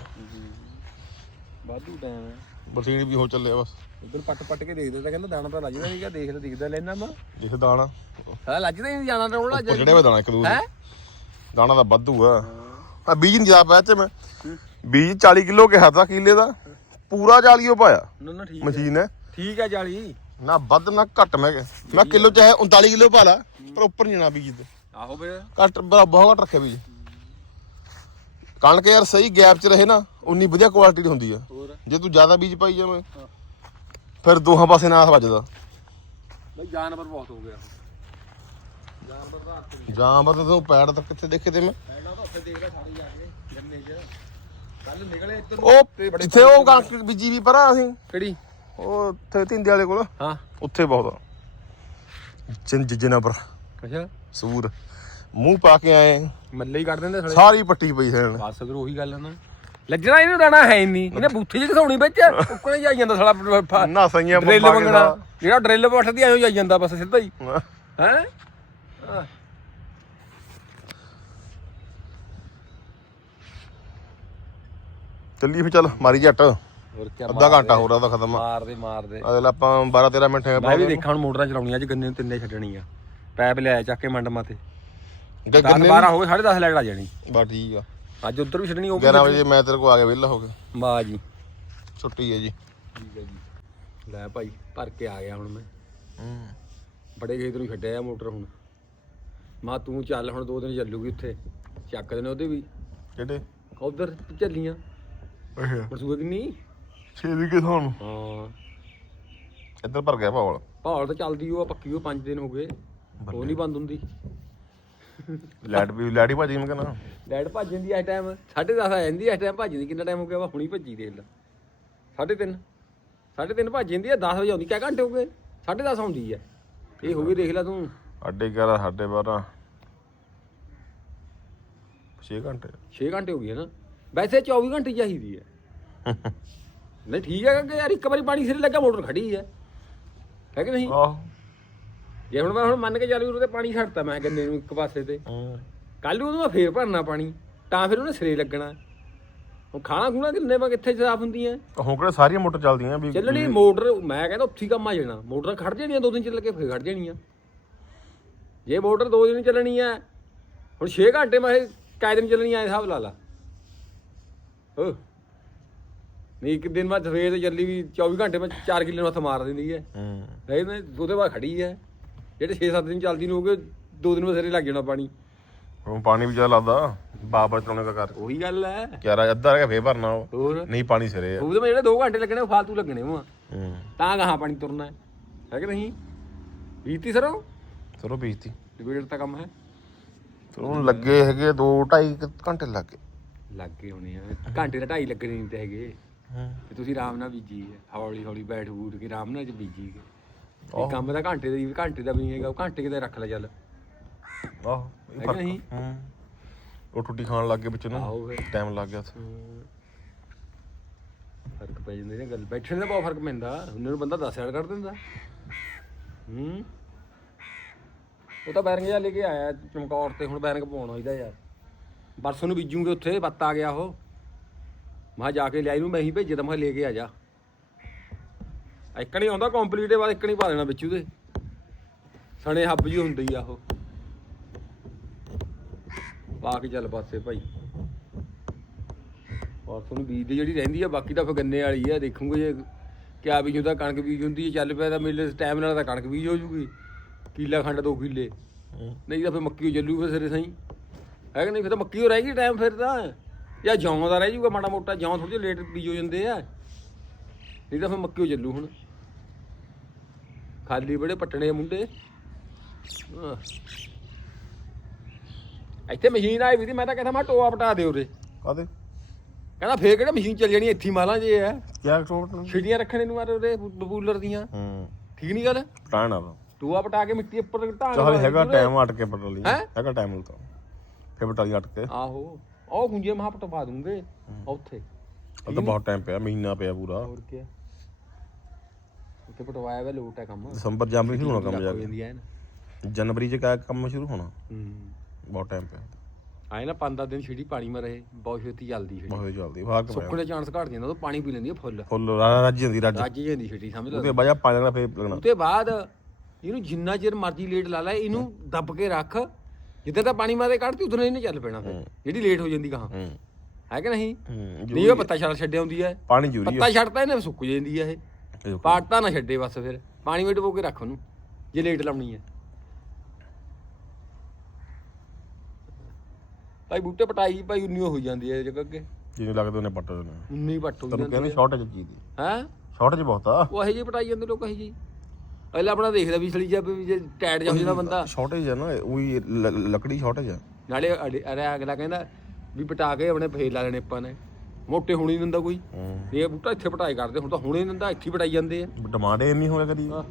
ਵਾਧੂ ਟਾਈਮ ਹੈ ਬਰਸੀਨ ਵੀ ਹੋ ਚੱਲਿਆ ਬਸ। ਉਧਰ ਪੱਟ ਪੱਟ ਕੇ ਦੇਖਦੇ ਤਾਂ ਕਹਿੰਦਾ ਦਾਣਾ ਤਾਂ ਲੱਜਦਾ ਨਹੀਂਗਾ ਦੇਖ ਲੈ ਦਿਖਦਾ ਲੈਣਾ ਮੈਂ ਦੇਖ ਦਾਣਾ। ਹਾਂ ਲੱਜਦਾ ਹੀ ਨਹੀਂ ਜਾਣਾ ਰੋਣ ਲੱਜ ਉੱਪਰ ਚੜਿਆ ਹੋਇਆ ਦਾਣਾ ਇੱਕ ਦੂਰ ਹੈ? ਦਾਣਾ ਦਾ ਵਾਧੂ ਆ। ਆ ਬੀਜ ਨਹੀਂ ਜਾ ਪਿਆ ਚ ਮੈਂ। ਬੀਜ 40 ਕਿਲੋ ਕਿਹਾ ਤਾ ਕਿੱਲੇ ਦਾ। ਪੂਰਾ 40 ਉਹ ਪਾਇਆ। ਨਾ ਨਾ ਠੀਕ ਮਸ਼ੀਨ ਹੈ ਠੀਕ ਹੈ ਜਾਲੀ ਨਾ ਵੱਧ ਨਾ ਘੱਟ ਮੈਂ। ਮੈਂ ਕਿਲੋ ਚਾਹੇ 39 ਕਿਲੋ ਪਾ ਲਾ ਪਰ ਉੱਪਰ ਨਹੀਂ ਜਾਣਾ ਬੀਜ ਤੇ ਆਹੋ ਬੇ ਘੱਟ ਬਹੁਤ ਘੱਟ ਰੱਖਿਆ ਬੀਜ। ਕਣਕ ਯਾਰ ਸਹੀ ਗੈਪ ਚ ਰਹੇ ਨਾ ਉਨੀ ਵਧੀਆ ਕੁਆਲਿਟੀ ਦੀ ਹੁੰਦੀ ਆ। ਜੇ ਤੂੰ ਜ਼ਿਆਦਾ ਬੀਜ ਪਾਈ ਜਾਵੇਂ। ਫਿਰ ਦੋਹਾਂ ਪਾਸੇ ਨਾਸ ਵੱਜਦਾ। ਬਈ ਜਾਨਵਰ ਬਹੁਤ ਹੋ ਗਿਆ। ਜਾਨਵਰ ਦਾ ਹੱਥ ਜਾਂ ਮਤਲਬ ਤੂੰ ਪੈੜ ਤੱਕ ਕਿੱਥੇ ਦੇਖੇ ਤੇ ਮੈਂ? ਐਡਾ ਤਾਂ ਉੱਥੇ ਦੇਖਦਾ ਸਾਰੇ ਜਾ ਕੇ ਗੰਨੇ 'ਚ। ਕੱਲ ਨਿਕਲੇ ਇੱਧਰ ਉਹ ਜਿੱਥੇ ਉਹ ਕਣਕ ਬੀਜੀ ਵੀ ਪਰਾਂ ਅਸੀਂ। ਕਿਹੜੀ? ਉਹ ਉੱਥੇ ਤਿੰਦੇ ਵਾਲੇ ਕੋਲ। ਹਾਂ। ਉੱਥੇ ਬਹੁਤ। ਆ ਜਿੰ ਜਿੰਨਾ ਪਰ ਅੱਛਾ। ਸੂਰ ਮੂੰਹ ਪਾ ਕੇ ਆਏ। ਮੱਲੇ ਹੀ ਕੱਢ ਦਿੰਦੇ ਸਾਲੇ। ਸਾਰੀ ਪੱਟੀ ਪਈ ਹੈ। ਬਸ ਫਿਰ ਉਹੀ ਗੱਲ ਹੈ ਨਾ। ਲੱਜਣਾ ਇਹਨੂੰ ਦਾਣਾ ਹੈ ਨਹੀਂ ਇਹਨੇ ਬੂਥੇ ਜਿਹੀ ਘਸਾਉਣੀ ਵਿੱਚ ਉੱਕਣੇ ਜਾਈ ਜਾਂਦਾ ਸਾਲਾ ਨਾ ਸਈਆਂ ਡਰਿੱਲ ਮੰਗਣਾ। ਜਿਹੜਾ ਡਰਿੱਲ ਪੱਟਦੀ ਐਂ ਜਾਈ ਜਾਂਦਾ ਬਸ ਸਿੱਧਾ ਹੀ। ਹੈ? ਚੱਲੀ ਫਿਰ ਚੱਲ ਮਾਰੀ ਜੱਟ। ਹੋਰ ਕੀ ਅੱਧਾ ਘੰਟਾ ਹੋ ਰਿਹਾ ਤਾਂ ਖਤਮ। ਆ ਮਾਰਦੇ ਮਾਰਦੇ। ਅਗਲਾ ਆਪਾਂ 12 13 ਮਿੰਟ ਹੈ ਮੈਂ ਵੀ ਦੇਖਾਂ ਹੁਣ ਮੋਟਰਾਂ ਚਲਾਉਣੀਆਂ ਅੱਜ ਗੰਨੇ ਨੂੰ ਤਿੰਨੇ ਛੱਡਣੀਆਂ ਪੈਪ ਲਿਆਇਆ ਚੱਕ ਕੇ ਮੰਡਮਾ ਤੇ। 10 ਗੰਨੇ 12 ਹੋ ਗਏ 10:30 ਲੈਟ ਆ ਜਾਣੀ। ਬਾ ਠੀਕ ਆ। ਅੱਜ ਉਧਰ ਵੀ ਛੱਡਣੀ ਉਹ 11 ਵਜੇ ਮੈਂ ਤੇਰੇ ਕੋ ਆ ਗਿਆ ਵਿਹਲਾ ਹੋ ਕੇ। ਵਾਹ ਜੀ। ਛੁੱਟੀ ਹੈ ਜੀ। ਠੀਕ ਹੈ ਜੀ। ਲੈ ਭਾਈ ਭਰ ਕੇ ਆ ਗਿਆ ਹੁਣ ਮੈਂ। ਹੂੰ। ਬੜੇ ਖੇਤ ਨੂੰ ਛੱਡਿਆ ਆ ਮੋਟਰ ਹੁਣ। ਮਾ ਤੂੰ ਚੱਲ ਹੁਣ ਦੋ ਦਿਨ ਚੱਲੂਗੀ ਉੱਥੇ। ਚੱਕ ਦੇਣੇ ਉਹਦੇ ਵੀ। ਕਿਹੜੇ? ਉਧਰ ਚੱਲੀਆਂ ਅੱਛਾ। ਮਰਸੂਆ ਕਿੰਨੀ ਛੇਦੀ ਕੇ ਤੁਹਾਨੂੰ ਹਾਂ। ਇੱਧਰ ਭਰ ਗਿਆ ਭਾਵਲ ਭਾਲ ਤਾਂ ਚੱਲਦੀ ਉਹ ਪੱਕੀ ਉਹ 5 ਦਿਨ ਹੋ ਗਏ। ਉਹ ਨਹੀਂ ਬੰਦ ਹੁੰਦੀ। ਲੈਟ ਵੀ ਲੈਟ ਹੀ ਭਾਜੀ ਮੈਂ ਕਹਿੰਦਾ। ਲਾਈਟ ਭੱਜ ਜਾਂਦੀ ਐ ਟਾਈਮ 10:30 ਆ ਜਾਂਦੀ ਐ ਟਾਈਮ ਭੱਜਦੀ ਕਿੰਨਾ ਟਾਈਮ ਹੋ ਗਿਆ ਵਾ? ਹੁਣੀ ਭੱਜੀ ਦੇਖ ਲੈ। 3:30 3:30 ਭੱਜ ਜਾਂਦੀ ਐ 10 ਵਜੇ ਆਉਂਦੀ। ਕਿਆ ਘੰਟੇ ਹੋ ਗਏ? 10:30 ਆਉਂਦੀ ਐ। ਇਹ ਹੋ ਗਈ ਦੇਖ ਲੈ ਤੂੰ। ਅੱਡੇ 11 ਸਾਢੇ 12 6 ਘੰਟੇ। 6 ਘੰਟੇ ਹੋ ਗਏ ਨਾ ਵੈਸੇ 24 ਘੰਟੇ ਚਾਹੀਦੀ ਐ। ਨਹੀਂ ਠੀਕ ਹੈ ਕਿ ਯਾਰ ਇੱਕ ਵਾਰੀ ਪਾਣੀ ਸਿਰ ਲੱਗਾ ਮੋਟਰ ਖੜੀ ਐ। ਹੈ ਕਿ ਨਹੀਂ? ਆਹ। ਜੇ ਹੁਣ ਮੈਂ ਹੁਣ ਮੰਨ ਕੇ ਚੱਲ ਵੀ ਉਹਦੇ ਪਾਣੀ ਛੱਡਤਾ ਮੈਂ ਗੰਨੇ ਨੂੰ ਇੱਕ ਪਾਸੇ ਤੇ ਕੱਲ ਨੂੰ ਉਹਨੂੰ ਮੈਂ ਫੇਰ ਭਰਨਾ ਪਾਣੀ ਤਾਂ ਫਿਰ ਉਹਨੇ ਸਿਰੇ ਲੱਗਣਾ। ਹੁਣ ਖਾਣਾ ਖੂਣਾ ਕਿੰਨੇ ਵਾ ਕਿੱਥੇ ਸਾਫ਼ ਹੁੰਦੀਆਂ? ਹੁਣ ਕਿਹੜੇ ਸਾਰੀਆਂ ਮੋਟਰ ਚੱਲਦੀਆਂ ਵੀ ਚੱਲਣੀ ਮੋਟਰ ਮੈਂ ਕਹਿੰਦਾ ਉੱਥੇ ਹੀ ਕੰਮ ਆ ਜਾਣਾ। ਮੋਟਰ ਖੜ ਜਾਣੀਆਂ ਦੋ ਦਿਨ ਚੱਲ ਕੇ ਫੇਰ ਖੜ ਜਾਣੀਆਂ। ਜੇ ਮੋਟਰ ਦੋ ਦਿਨ ਚੱਲਣੀ ਆ ਹੁਣ 6 ਘੰਟੇ ਮੈਂ ਕਾਇ ਦਿਨ ਚੱਲਣੀ ਆ ਹਿਸਾਬ ਲਾ ਲਾ। ਹੋ ਨਹੀਂ ਇੱਕ ਦਿਨ ਬਾਅਦ ਸਵੇਰ ਤੇ ਚੱਲੀ ਵੀ 24 ਘੰਟੇ ਮੈਂ 4 ਕਿੱਲੇ ਨੂੰ ਹੱਥ ਮਾਰ ਦਿੰਦੀ ਹੈ ਹੂੰ। ਨਹੀਂ ਉਹਦੇ ਬਾਅਦ ਖੜੀ ਹੈ ਜਿਹੜੇ 6-7 ਦਿਨ ਚੱਲਦੀ ਨੂੰ ਹੋ ਗਏ ਦੋ ਦਿਨ ਬਸਰੇ ਲੱਗ ਜਾਣਾ ਪਾਣੀ। ਹੁਣ ਪਾਣੀ ਵੀ ਜ਼ਿਆਦਾ ਲੱਗਦਾ ਬਾਬਾ ਚਲਾਉਣੇ ਦਾ ਕਰ ਉਹੀ ਗੱਲ ਹੈ। ਯਾਰ ਅੱਧਾ ਰਹਿ ਗਿਆ ਫੇਰ ਭਰਨਾ ਉਹ। ਹੋਰ? ਨਹੀਂ ਪਾਣੀ ਸਿਰੇ ਆ। ਉਹਦੇ ਮੈਂ ਜਿਹੜੇ 2 ਘੰਟੇ ਲੱਗਣੇ ਉਹ ਫਾਲਤੂ ਲੱਗਣੇ ਉਹ ਹੂੰ। ਤਾਂ ਗਾਹਾਂ ਪਾਣੀ ਤੁਰਨਾ ਹੈ। ਹੈ ਕਿ ਨਹੀਂ? ਬੀਤੀ ਸਰੋਂ? ਚਲੋ ਬੀਜਤੀ ਡਿਬੇਟ ਦਾ ਕੰਮ ਹੈ। ਉਹਨੂੰ ਲੱਗੇ ਹੈਗੇ 2 2.5 ਘੰਟੇ ਲੱਗੇ। ਲੱਗ ਹੋਣੇ ਆ। ਘੰਟੇ ਦਾ ਢਾਈ ਲੱਗਣੇ ਨਹੀਂ ਤੇ ਹੈਗੇ। ਹੂੰ। ਤੇ ਤੁਸੀਂ ਆਰਾਮ ਨਾਲ ਬੀਜੀ ਹੌਲੀ ਹੌਲੀ ਬੈਠ ਬੂਠ ਕੇ ਆਰਾਮ ਨਾਲ ਚ ਬੀਜੀ। ਇਹ ਕੰਮ ਦਾ ਘੰਟੇ ਦਾ ਘੰਟੇ ਦਾ ਵੀ ਨਹੀਂ ਹੈਗਾ ਉਹ ਘੰਟੇ ਕਿਤੇ ਰੱਖ ਲੈ ਚੱਲ। ਆਹੋ ਇਹ ਫ਼ਰਕ? ਹੂੰ। ਉਹ ਟੁੱਟੀ ਖਾਣ ਲੱਗ ਗਏ ਵਿੱਚ ਨੂੰ। ਆਹੋ ਫਿਰ। ਟਾਈਮ ਲੱਗ ਗਿਆ ਉੱਥੇ। ਫ਼ਰਕ ਪੈ ਜਾਂਦਾ ਇਹ ਗੱਲ। ਬੈਠਣ ਦਾ ਬਹੁਤ ਫ਼ਰਕ ਪੈਂਦਾ। ਉਹਨਾਂ ਨੂੰ ਬੰਦਾ 10 ਹਜ਼ਾਰ ਕੱਢ ਦਿੰਦਾ। ਹੂੰ। ਉਹ ਤਾਂ ਬੈਰਿੰਗ ਜਿਹਾ ਲੈ ਕੇ ਆਇਆ ਚਮਕੌਰ ਤੇ ਹੁਣ ਬੈਰਿੰਗ ਪਾਉਣਾ ਇਹਦਾ ਯਾਰ। ਬਰਸੋਂ ਨੂੰ ਬੀਜੂਗੇ ਉੱਥੇ ਬੱਤ ਆ ਗਿਆ ਉਹ। ਮੈਂ ਕਿਹਾ ਜਾ ਕੇ ਲਿਆਈ ਨੂੰ ਮੈਂ ਹੀ ਭੇਜੇ ਤਾਂ ਮੈਂ ਕਿਹਾ ਲੈ ਕੇ ਆ ਜਾ। ਇੱਕ ਨਹੀਂ ਆਉਂਦਾ ਕੰਪਲੀਟ ਦੇ ਬਾਅਦ ਇੱਕ ਨਹੀਂ ਪਾ ਦੇਣਾ ਵਿੱਚ ਉਹਦੇ। ਸਣੇ ਹੱਬ ਜੀ ਹੁੰਦੀ ਆ ਉਹ। ਪਾ ਕੇ ਚੱਲ ਪਾਸੇ ਭਾਈ। ਔਰ ਤੁਹਾਨੂੰ ਬੀਜ ਦੀ ਜਿਹੜੀ ਰਹਿੰਦੀ ਆ ਬਾਕੀ ਤਾਂ ਫਿਰ ਗੰਨੇ ਵਾਲੀ ਆ ਦੇਖੂਗੇ ਜੇ ਕਿਆ ਬੀਜ ਹੁੰਦਾ ਕਣਕ ਬੀਜ ਹੁੰਦੀ ਹੈ ਚੱਲ ਪਿਆ ਤਾਂ ਮੇਲੇ ਟਾਈਮ ਨਾਲ ਤਾਂ ਕਣਕ ਬੀਜ ਹੋ ਜੂਗੀ। ਕਿੱਲਾ ਖੰਡ ਦੋ ਕਿੱਲੇ। ਹੂੰ। ਨਹੀਂ ਤਾਂ ਫਿਰ ਮੱਕੀ ਓ ਚੱਲੂ ਫਿਰ ਸਿਰੇ ਸਹੀ ਹੈ ਕਿ ਨਹੀਂ? ਫਿਰ ਤਾਂ ਮੱਕੀ ਓ ਰਹੇਗੀ ਟਾਈਮ ਫਿਰ ਤਾਂ। ਜਾਂ ਜੌਂ ਦਾ ਰਹਿ ਜੂਗਾ ਮਾੜਾ ਮੋਟਾ ਜੌਂ ਥੋੜੀ ਜਿਹੀ ਲੇਟ ਬੀਜ ਹੋ ਜਾਂਦੇ ਆ। ਨਹੀਂ ਤਾਂ ਫਿਰ ਮੱਕੀ ਓ ਚੱਲੂ ਹੁਣ। ਖਾਲੀ ਬੜੇ ਪੱਟਣੇ ਮੁੰਡੇ। ਇੱਥੇ ਮਸ਼ੀਨ ਆਈ ਵੀ ਸੀ ਮੈਂ ਤਾਂ ਕਹਿੰਦਾ ਮੈਂ ਟੋਆ ਪਟਾ ਦੇ ਉਰੇ। ਕਾਦੇ ਕਹਿੰਦਾ ਫੇਰ ਕਿਹੜਾ ਮਸ਼ੀਨ ਚੱਲ ਜਾਣੀ ਇੱਥੇ ਮਾਲਾਂ ਜੇ ਆ। ਕਿਆ ਟੋਟ ਛਿੜੀਆਂ ਰੱਖਣੇ ਨੂੰ ਮਾਰੇ ਉਹਦੇ ਬਬੂਲਰ ਦੀਆਂ। ਹੂੰ। ਠੀਕ ਨਹੀਂ ਗੱਲ? ਟਾਣਾ ਦਾ ਟੋਆ ਪਟਾ ਕੇ ਮਿੱਟੀ ਉੱਪਰ ਚਾਹੇ ਮਾਰਨੀ ਹੈਗਾ। ਟਾਈਮ ਅਟ ਕੇ ਪਟਾ ਲਈ? ਹੈਗਾ ਟਾਈਮ ਤਾਂ ਫੇਰ ਪਟਾ ਲਈ ਅਟ ਕੇ। ਆਹੋ। ਉਹ ਹੁੰਜੇ ਮਹਾ ਪਟਵਾ ਦੂੰਗੇ। ਉੱਥੇ। ਉਹ ਤਾਂ ਬਹੁਤ ਟਾਈਮ ਪਿਆ ਮਹੀਨਾ ਪਿਆ ਪੂਰਾ। ਹੋਰ ਕੀ ਉੱਥੇ ਪਟਵਾਇਆ ਵਾ ਲੋਟ ਹੈ ਕੰਮ। ਦਸੰਬਰ ਜਨਵਰੀ ਸ਼ੁਰੂ ਹੋਣਾ ਕੰਮ ਜਾ ਹੋ ਕੇ। ਜਾਂਦੀ ਹੈ ਨਾ। ਜਨਵਰੀ ਚ ਕਾ ਕੰਮ ਸ਼ੁਰੂ ਹੋਣਾ। ਹੂੰ। ਬਹੁਤ ਟਾਈਮ ਪਿਆ। ਆਏ ਨਾ ਪੰਜ ਦਸ ਦਿਨ ਛਿੜੀ ਪਾਣੀ ਮਾ ਰਹੇ ਬਹੁਤ ਛੇਤੀ ਜਲਦੀ ਛਿੜੀ। ਬਹੁਤ ਜਲਦੀ ਵਾਹ ਕੇ ਸੁੱਕਣ ਦੇ ਚਾਂਸ ਘਟ ਜਾਂਦਾ ਉਹ ਪਾਣੀ ਪੀ ਲੈਂਦੀ ਹੈ ਫੁੱਲ। ਫੁੱਲ ਰਾਜ ਜਾਂਦੀ ਰੱਜ। ਰੱਜ ਜਾਂਦੀ ਛਿੜੀ ਸਮਝ ਉਹਦੇ ਲਓ। ਵਜਾ ਪੰਜ ਦਿਨ ਫੇਰ ਲੱਗਣਾ। ਉਤੇ ਬਾਅਦ ਇਹਨੂੰ ਜਿੰਨਾ ਚਿਰ ਮਰਜ਼ੀ ਲੇਟ ਲਾ ਲੈ ਇਹਨੂੰ ਦੱਬ ਕੇ ਰੱਖ। ਜਿੱਦਾਂ ਤਾਂ ਪਾਣੀ ਮਾਰੇ ਕੱਢਤੀ ਉਦੋਂ ਇਹਨੇ ਚੱਲ ਪੈਣਾ ਫਿਰ। ਜਿਹੜੀ ਲੇਟ ਹੋ ਜਾਂਦੀ ਕਹਾਂ ਹੂੰ। ਹੈ ਕਿ ਨਹੀਂ? ਨਹੀਂ ਉਹ ਪੱਤਾ ਛੱਡ ਛੱਡਿਆ ਹੁੰਦੀ ਹੈ ਪਾਣੀ ਜ਼ਰੂਰੀ ਪੱਤਾ ਛੱਡਤਾ ਇਹਨੇ ਸੁੱਕ ਜਾਂਦੀ ਹੈ ਇਹ। ਹੈ ਪਾਟਤਾ ਨਾ ਛੱਡੇ ਬਸ ਫਿਰ। ਪਾਣੀ ਵਿੱਚ ਡਬੋ ਕੇ ਰੱਖ ਉਹਨੂੰ ਜੇ ਲੇਟ ਲਾਉਣੀ ਹੈ। ਭਾਈ ਬੂਟੇ ਪਟਾਈ ਭਾਈ ਉਨੀ ਹੋ ਜਾਂਦੀ ਹੈ ਜਗ੍ਹਾ ਅੱਗੇ। ਜਿਹਨੇ ਲੱਗਦੇ ਉਹਨੇ ਪੱਟ ਦੇਣੇ। ਉਨੀ ਪੱਟ ਹੋ ਤੈਨੂੰ ਜਾਂਦੀ ਕਹਿੰਦੇ ਹੈ। ਸ਼ਾਰਟੇਜ ਚੀਜ਼ ਦੀ। ਹੈ? ਸ਼ਾਰਟੇਜ ਬਹੁਤ ਆ। ਉਹ ਇਹੋ ਜਿਹੇ ਪਟਾਈ ਜਾਂਦੇ ਲੋਕ ਇਹੋ ਜਿਹੇ। ਪਹਿਲਾਂ ਆਪਣਾ ਦੇਖਦਾ ਵੀ ਸਲੀ ਜਾ ਵੀ ਜੇ ਟੈਟ ਜਾ ਹੋ ਜਾਂਦਾ ਬੰਦਾ। ਸ਼ਾਰਟੇਜ ਹੈ ਨਾ ਉਹੀ ਲ- ਲੱਕੜੀ ਸ਼ਾਰਟੇਜ ਹੈ ਨਾਲੇ ਅੜੇ- ਅਰੇ ਅਗਲਾ ਕਹਿੰਦਾ ਵੀ ਪਟਾ ਕੇ ਆਪਣੇ ਫੇਰ ਲਾ ਲੈਣੇ ਆਪਾਂ ਨੇ। ਮੋਟੇ ਹੋਣੀ ਨਹੀਂ ਦਿੰਦਾ ਕੋਈ। ਇਹ ਬੂਟਾ ਇੱਥੇ ਪਟਾਈ ਕਰਦੇ ਹੁਣ ਤਾਂ ਹੁਣੇ ਦਿੰਦਾ ਇੱਥੇ ਪਟਾਈ ਜਾਂਦੇ ਆ। ਡਿਮਾਂਡ ਇੰਨੀ ਹੋਇਆ ਕਦੀ। ਆਹ,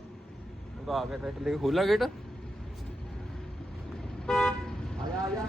ਉਹਦਾ ਆ ਗਿਆ ਟਰੈਕਟਰ ਲੈ ਕੇ ਖੋਲਾ ਗੇਟ ਆ ਜਾ ਆ ਜਾ।